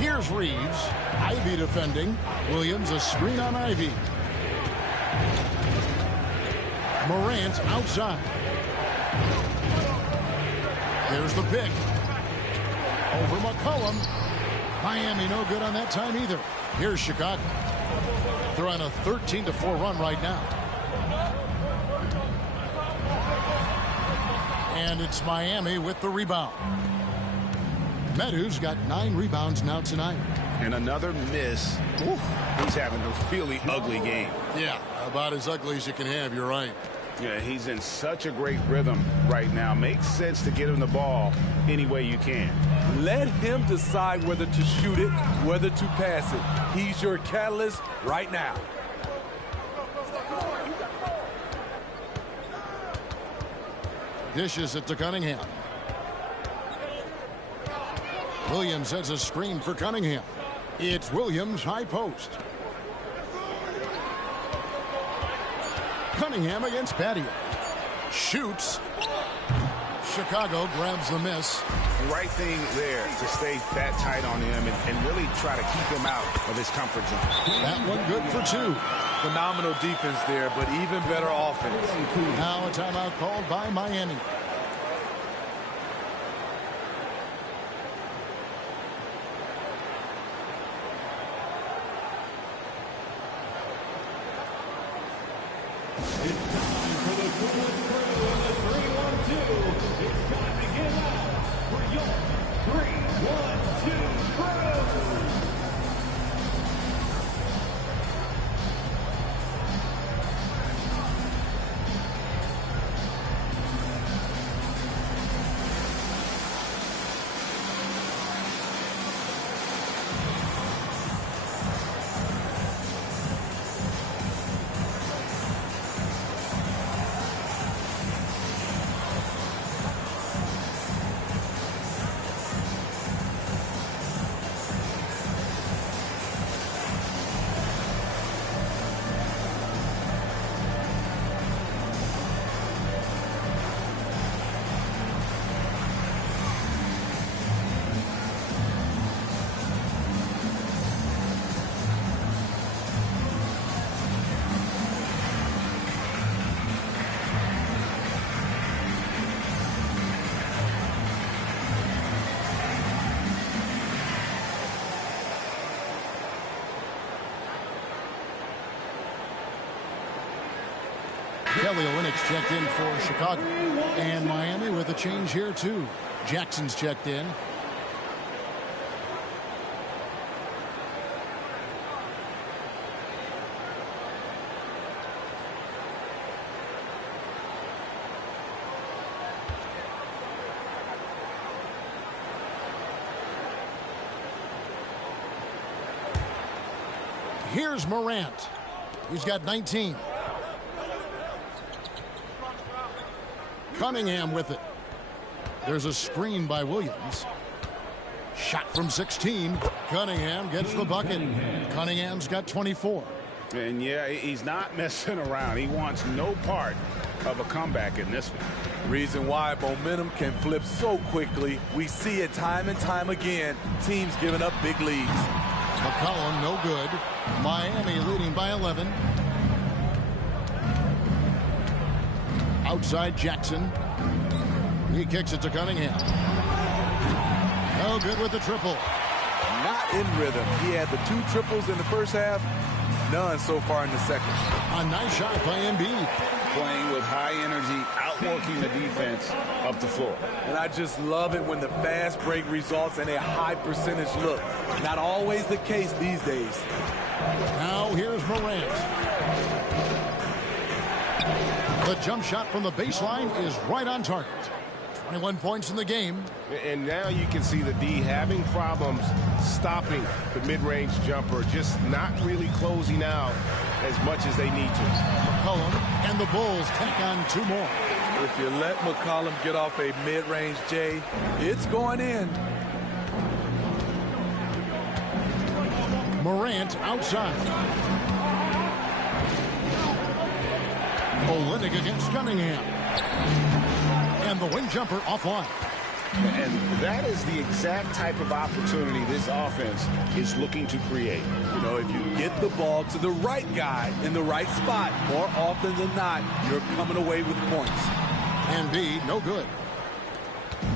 Here's Reeves. Ivy defending. Williams a screen on Ivy. Morant outside. There's the pick. Over McCollum. Miami no good on that time either. Here's Chicago. They're on a 13-4 run right now. And it's Miami with the rebound. Meadows got 9 rebounds now tonight. And another miss. Oof, he's having a really ugly game. Yeah, about as ugly as you can have, you're right. Yeah, he's in such a great rhythm right now. Makes sense to get him the ball any way you can. Let him decide whether to shoot it, whether to pass it. He's your catalyst right now. Dishes it to Cunningham. Williams sets a screen for Cunningham. It's Williams high post. Cunningham against Patio. Shoots. Chicago grabs the miss. The right thing there to stay that tight on him and really try to keep him out of his comfort zone. That one good for 2. Phenomenal defense there, but even better offense. Now a timeout called by Miami. Kelly Olynyk checked in for Chicago. And Miami with a change here, too. Jackson's checked in. Here's Morant. He's got 19. Cunningham with it. There's a screen by Williams. Shot from 16. Cunningham gets the bucket. Cunningham's got 24. And yeah, he's not messing around. He wants no part of a comeback in this one. Reason why momentum can flip so quickly. We see it time and time again. Teams giving up big leads. McCollum no good. Miami leading by 11. Outside Jackson. He kicks it to Cunningham. No good with the triple. Not in rhythm. He had the 2 triples in the first half. None so far in the second. A nice shot by Embiid. Playing with high energy, outworking the defense up the floor. And I just love it when the fast break results in a high percentage look. Not always the case these days. Now here's Morant. The jump shot from the baseline is right on target. 21 points in the game. And now you can see the D having problems stopping the mid-range jumper, just not really closing out as much as they need to. McCollum and the Bulls tack on 2 more. If you let McCollum get off a mid-range J, it's going in. Morant outside. Olynyk against Cunningham. And the wing jumper offline. And that is the exact type of opportunity this offense is looking to create. You know, if you get the ball to the right guy in the right spot, more often than not, you're coming away with points. Embiid, no good.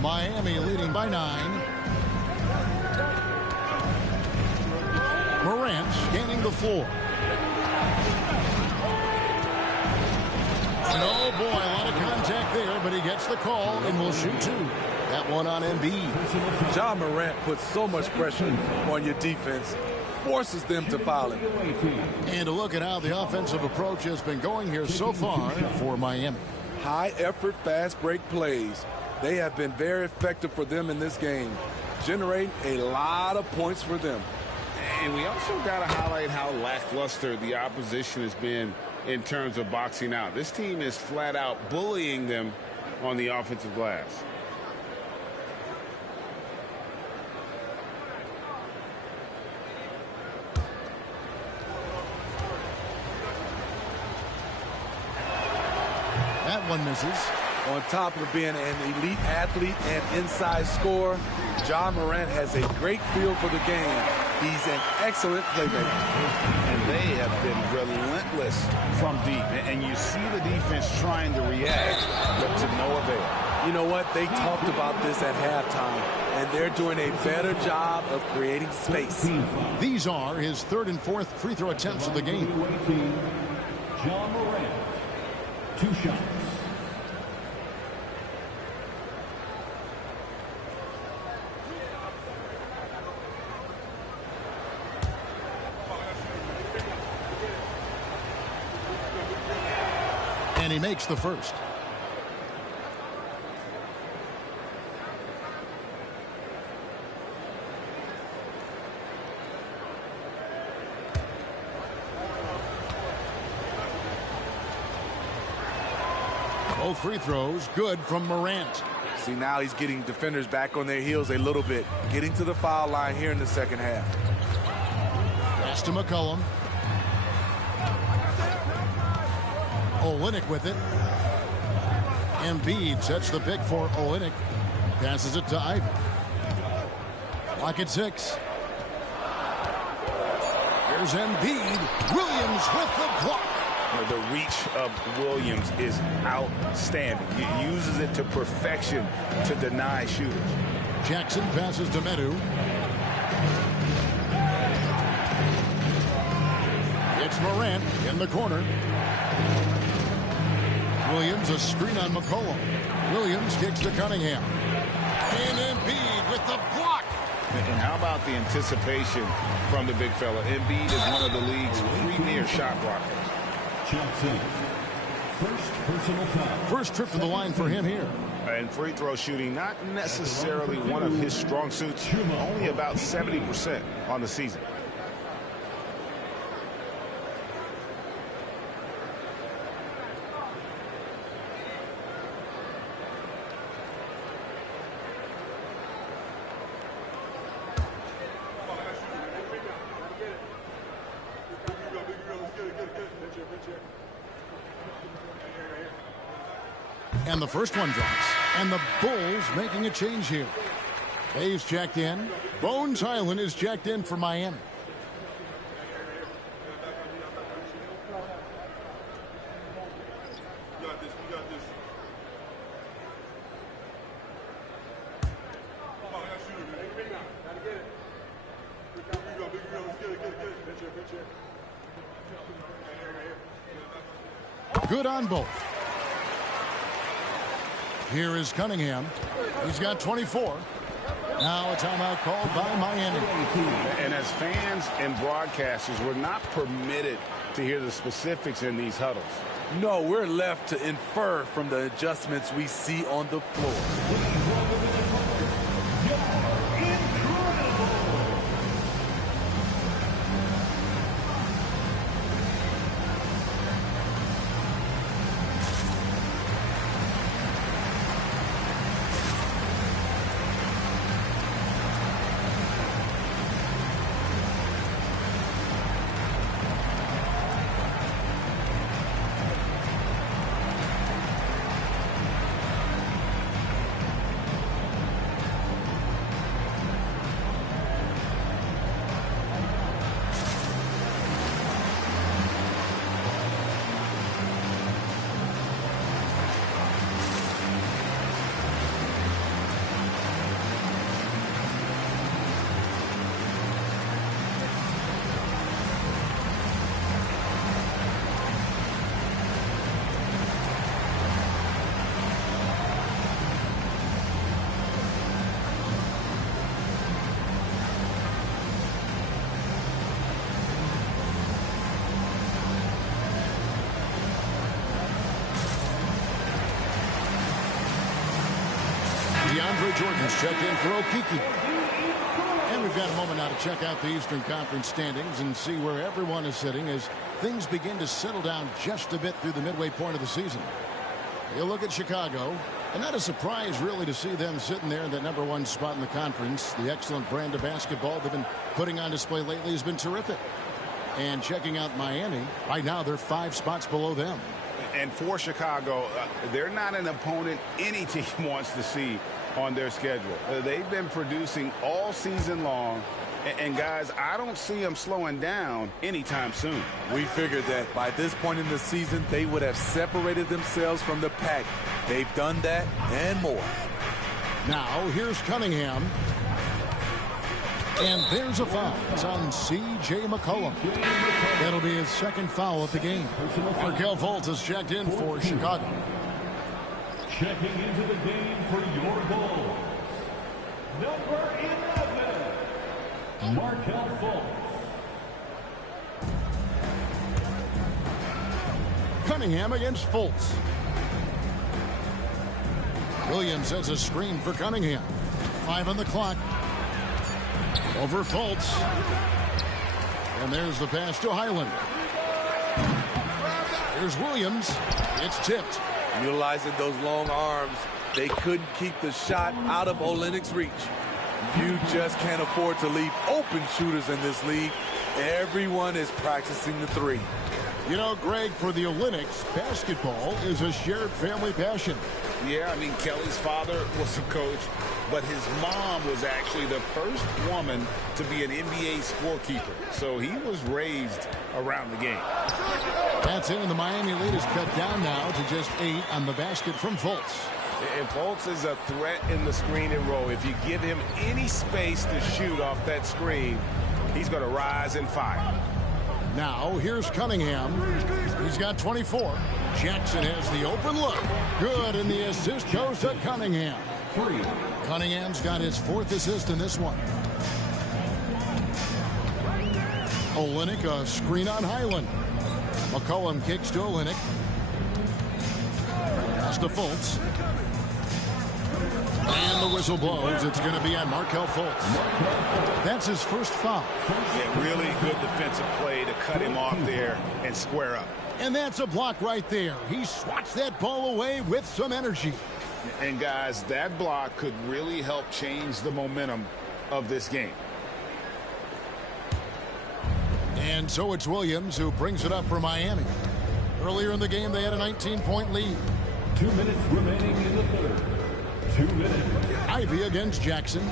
Miami leading by 9. Morant scanning the floor. Oh boy, a lot of contact there, but he gets the call and will shoot 2. That one on Embiid. Ja Morant puts so much pressure on your defense, forces them to foul him. And a look at how the offensive approach has been going here so far for Miami. High effort, fast break plays. They have been very effective for them in this game, generating a lot of points for them. And we also got to highlight how lackluster the opposition has been in terms of boxing out. This team is flat out bullying them on the offensive glass. That one misses. On top of being an elite athlete and inside scorer, Ja Morant has a great feel for the game. He's an excellent playmaker. And they have been relentless from deep. And you see the defense trying to react, but to no avail. You know what? They talked about this at halftime, and they're doing a better job of creating space. These are his 3rd and 4th free throw attempts of the game. Ja Morant, 2 shots. And he makes the first. Both free throws good from Morant. See, now he's getting defenders back on their heels a little bit, getting to the foul line here in the second half. Pass to McCollum. Olynyk with it. Embiid sets the pick for Olynyk. Passes it to Ivey. Lock at 6. Here's Embiid. Williams with the block. The reach of Williams is outstanding. He uses it to perfection to deny shooters. Jackson passes to Medu. It's Morant in the corner. Williams, a screen on McCollum. Williams kicks to Cunningham. And Embiid with the block. And how about the anticipation from the big fella? Embiid is one of the league's premier shot blockers. Johnson, first personal foul. First trip to the line for him here. And free throw shooting, not necessarily one of his strong suits. Only about 70% on the season. And the first one drops. And the Bulls making a change here. Dave's checked in. Bones Hyland is checked in for Miami. Good on both. Here is Cunningham. He's got 24. Now a timeout called by Miami. And as fans and broadcasters, we're not permitted to hear the specifics in these huddles. No, we're left to infer from the adjustments we see on the floor. DeAndre Jordan's checked in for Okeke. And we've got a moment now to check out the Eastern Conference standings and see where everyone is sitting as things begin to settle down just a bit through the midway point of the season. You look at Chicago, and not a surprise really to see them sitting there in that #1 spot in the conference. The excellent brand of basketball they've been putting on display lately has been terrific. And checking out Miami, right now they're 5 spots below them. And for Chicago, they're not an opponent any team wants to see on their schedule. They've been producing all season long. And guys, I don't see them slowing down anytime soon. We figured that by this point in the season, they would have separated themselves from the pack. They've done that and more. Now, here's Cunningham. And there's a foul. It's on C.J. McCollum. That'll be his second foul of the game. Markelle Fultz has checked in for Chicago. Checking into the game for your Bulls, number 11, Markelle Fultz. Cunningham against Fultz. Williams has a screen for Cunningham. 5 on the clock. Over Fultz. And there's the pass to Highland. Here's Williams. It's tipped. Utilizing those long arms, they couldn't keep the shot out of Olynyk's reach. You just can't afford to leave open shooters in this league. Everyone is practicing the three. You know, Greg, for the Olynyk's, basketball is a shared family passion. Yeah, I mean, Kelly's father was a coach, but his mom was actually the first woman to be an NBA scorekeeper. So he was raised around the game. That's it, and the Miami lead is cut down now to just 8 on the basket from Fultz. And Fultz is a threat in the screen and roll. If you give him any space to shoot off that screen, he's going to rise and fire. Now, here's Cunningham. He's got 24. Jackson has the open look. Good, and the assist goes to Cunningham. 3. Cunningham's got his 4th assist in this one. Olynyk, a screen on Highland. McCollum kicks to Olynyk. Pass to Fultz. And the whistle blows. It's going to be on Markelle Fultz. That's his first foul. Yeah, really good defensive play to cut him off there and square up. And that's a block right there. He swats that ball away with some energy. And guys, that block could really help change the momentum of this game. And so it's Williams who brings it up for Miami. Earlier in the game, they had a 19-point lead. 2 minutes remaining in the third. 2 minutes. Ivy against Jackson.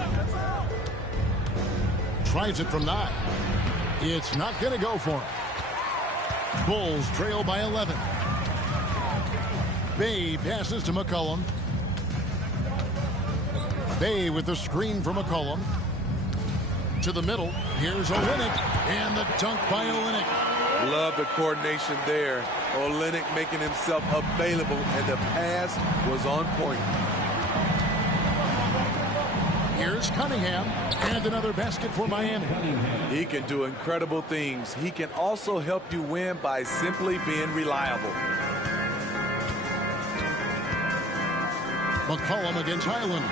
Tries it from 9. It's not going to go for him. Bulls trail by 11. Bay passes to McCollum. Bay with the screen for McCollum. To the middle. Here's Olynyk. And the dunk by Olynyk. Love the coordination there. Olynyk making himself available, and the pass was on point. Here's Cunningham. And another basket for Miami. He can do incredible things. He can also help you win by simply being reliable. McCollum against Highland.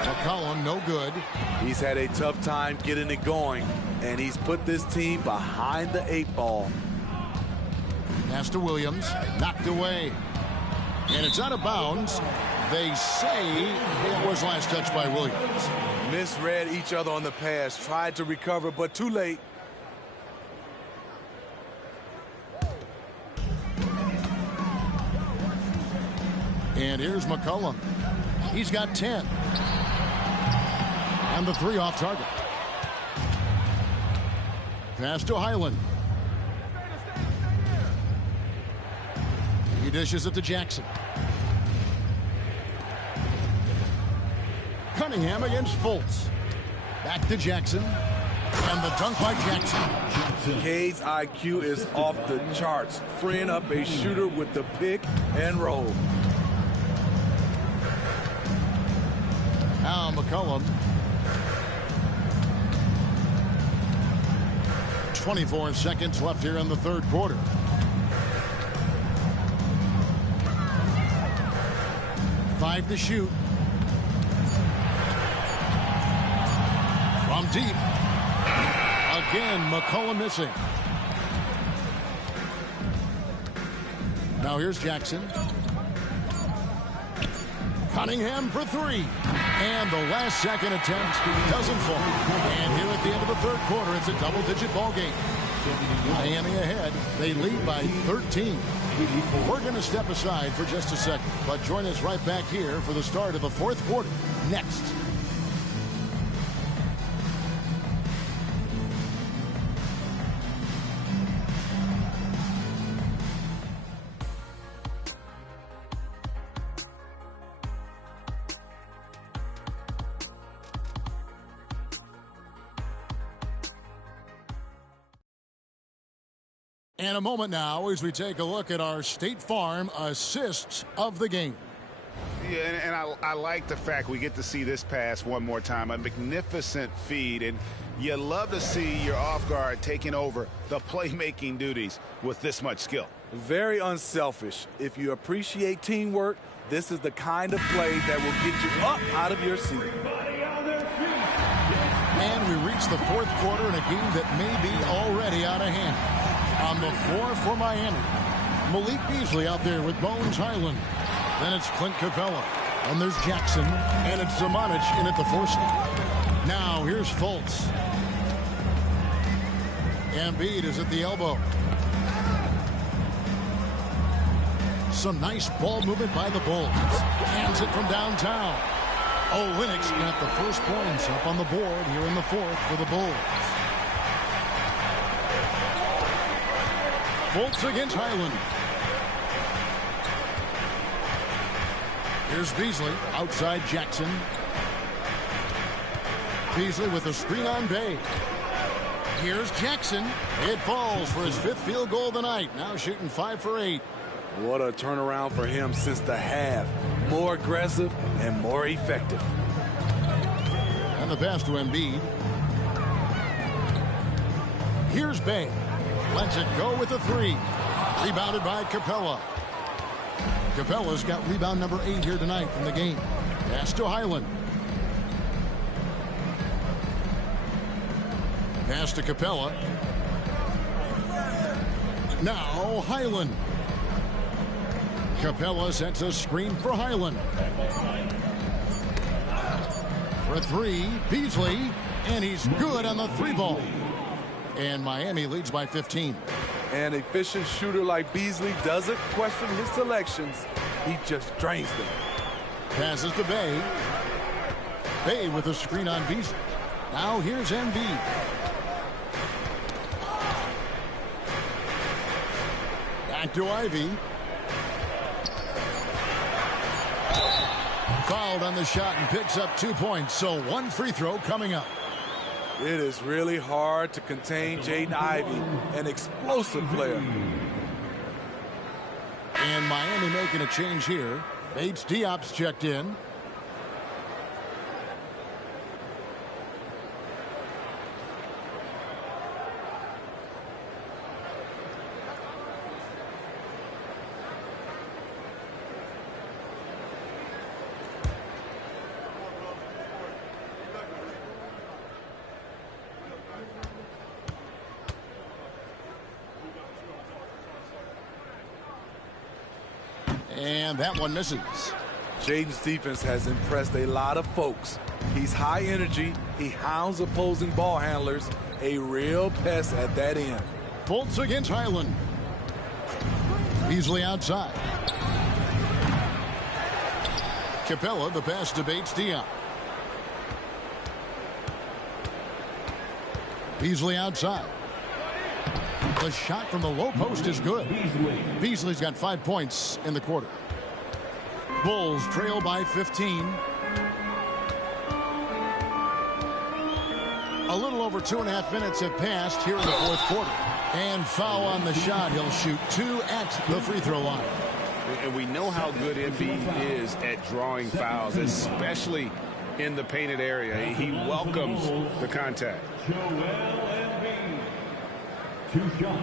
McCollum, no good. He's had a tough time getting it going, and he's put this team behind the 8-ball. Pass to Williams, knocked away. And it's out of bounds. They say it was last touched by Williams. Misread each other on the pass, tried to recover, but too late. And here's McCollum. He's got 10. And the 3 off target. Pass to Highland. He dishes it to Jackson. Cunningham against Fultz. Back to Jackson. And the dunk by Jackson. Cade's IQ is off the charts, freeing up a shooter with the pick and roll. Now McCollum. 24 seconds left here in the third quarter. Five to shoot. From deep. Again, McCollum missing. Now here's Jackson. Cunningham for 3. And the last second attempt doesn't fall. And here at the end of the third quarter, it's a double-digit ball game. Miami ahead. They lead by 13. We're going to step aside for just a second, but join us right back here for the start of the fourth quarter next. And a moment now as we take a look at our State Farm assists of the game. Yeah, and I like the fact we get to see this pass one more time. A magnificent feed, and you love to see your off guard taking over the playmaking duties with this much skill. Very unselfish. If you appreciate teamwork, this is the kind of play that will get you up out of your seat. And we reach the fourth quarter in a game that may be already out of hand. On the floor for Miami, Malik Beasley out there with Bones Highland. Then it's Clint Capella. And there's Jackson. And it's Zamanic in at the 4 seat. Now here's Fultz. Embiid is at the elbow. Some nice ball movement by the Bulls. Hands it from downtown. Olynyk got the first points up on the board here in the fourth for the Bulls. Fultz against Highland. Here's Beasley outside Jackson. Beasley with a screen on Bay. Here's Jackson. It falls for his 5th field goal of the night. Now shooting 5 for 8. What a turnaround for him since the half. More aggressive and more effective. And the pass to Embiid. Here's Bay. Lets it go with a 3. Rebounded by Capella. Capella's got rebound number 8 here tonight in the game. Pass to Highland. Pass to Capella. Now Highland. Capella sets a screen for Highland. For 3, Beasley. And he's good on the 3-ball. And Miami leads by 15. An efficient shooter like Beasley doesn't question his selections. He just drains them. Passes to Bay. Bay with a screen on Beasley. Now here's Embiid. Back to Ivy. Fouled on the shot and picks up 2 points. So 1 free throw coming up. It is really hard to contain Jaden Ivey, an explosive player. And Miami making a change here. Bates Diop's checked in. And that one misses. Jaden's defense has impressed a lot of folks. He's high energy. He hounds opposing ball handlers. A real pest at that end. Fultz against Highland. Beasley outside. Capella, the pass to Bates Diop. Beasley outside. The shot from the low post is good. Beasley's got 5 points in the quarter. Bulls trail by 15. A little over 2.5 minutes have passed here in the fourth quarter. And foul on the shot. He'll shoot 2 at the free throw line. And we know how good Embiid is at drawing fouls, especially in the painted area. He welcomes the contact. Joel Embiid. 2 shots.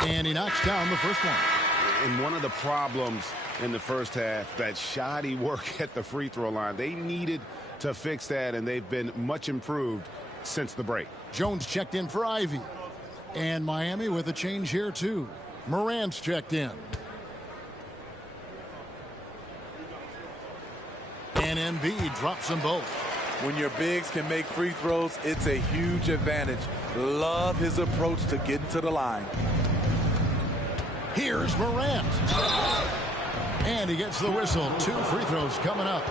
And he knocks down the first one. And one of the problems in the first half, that shoddy work at the free throw line. They needed to fix that, and they've been much improved since the break. Jones checked in for Ivy. And Miami with a change here, too. Morant's checked in. And Embiid drops them both. When your bigs can make free throws, it's a huge advantage. Love his approach to getting to the line. Here's Morant. And he gets the whistle. 2 free throws coming up.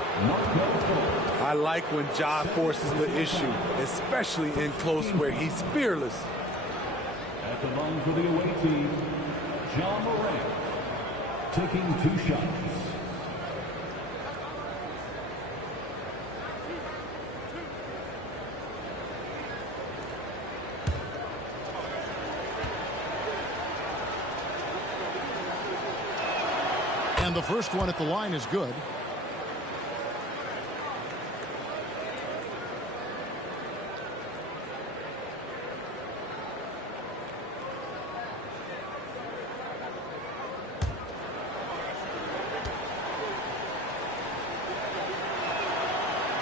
I like when Ja forces the issue, especially in close where he's fearless. At the line for the away team, Ja Morant taking 2 shots. And the first one at the line is good.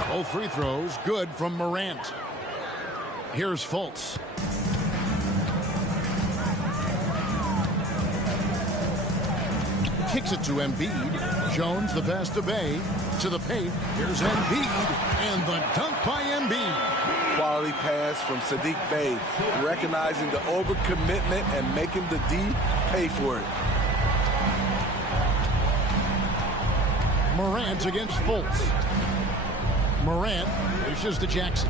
Both free throws good from Morant. Here's Fultz. Kicks it to Embiid. Jones, the pass to Bay. To the paint. Here's Embiid. And the dunk by Embiid. Quality pass from Sadiq Bey. Recognizing the overcommitment and making the D pay for it. Morant against Fultz. Morant pushes to Jackson.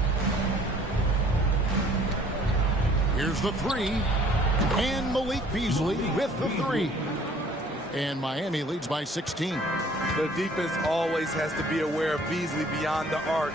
Here's the 3. And Malik Beasley with the 3. And Miami leads by 16. The defense always has to be aware of Beasley beyond the arc.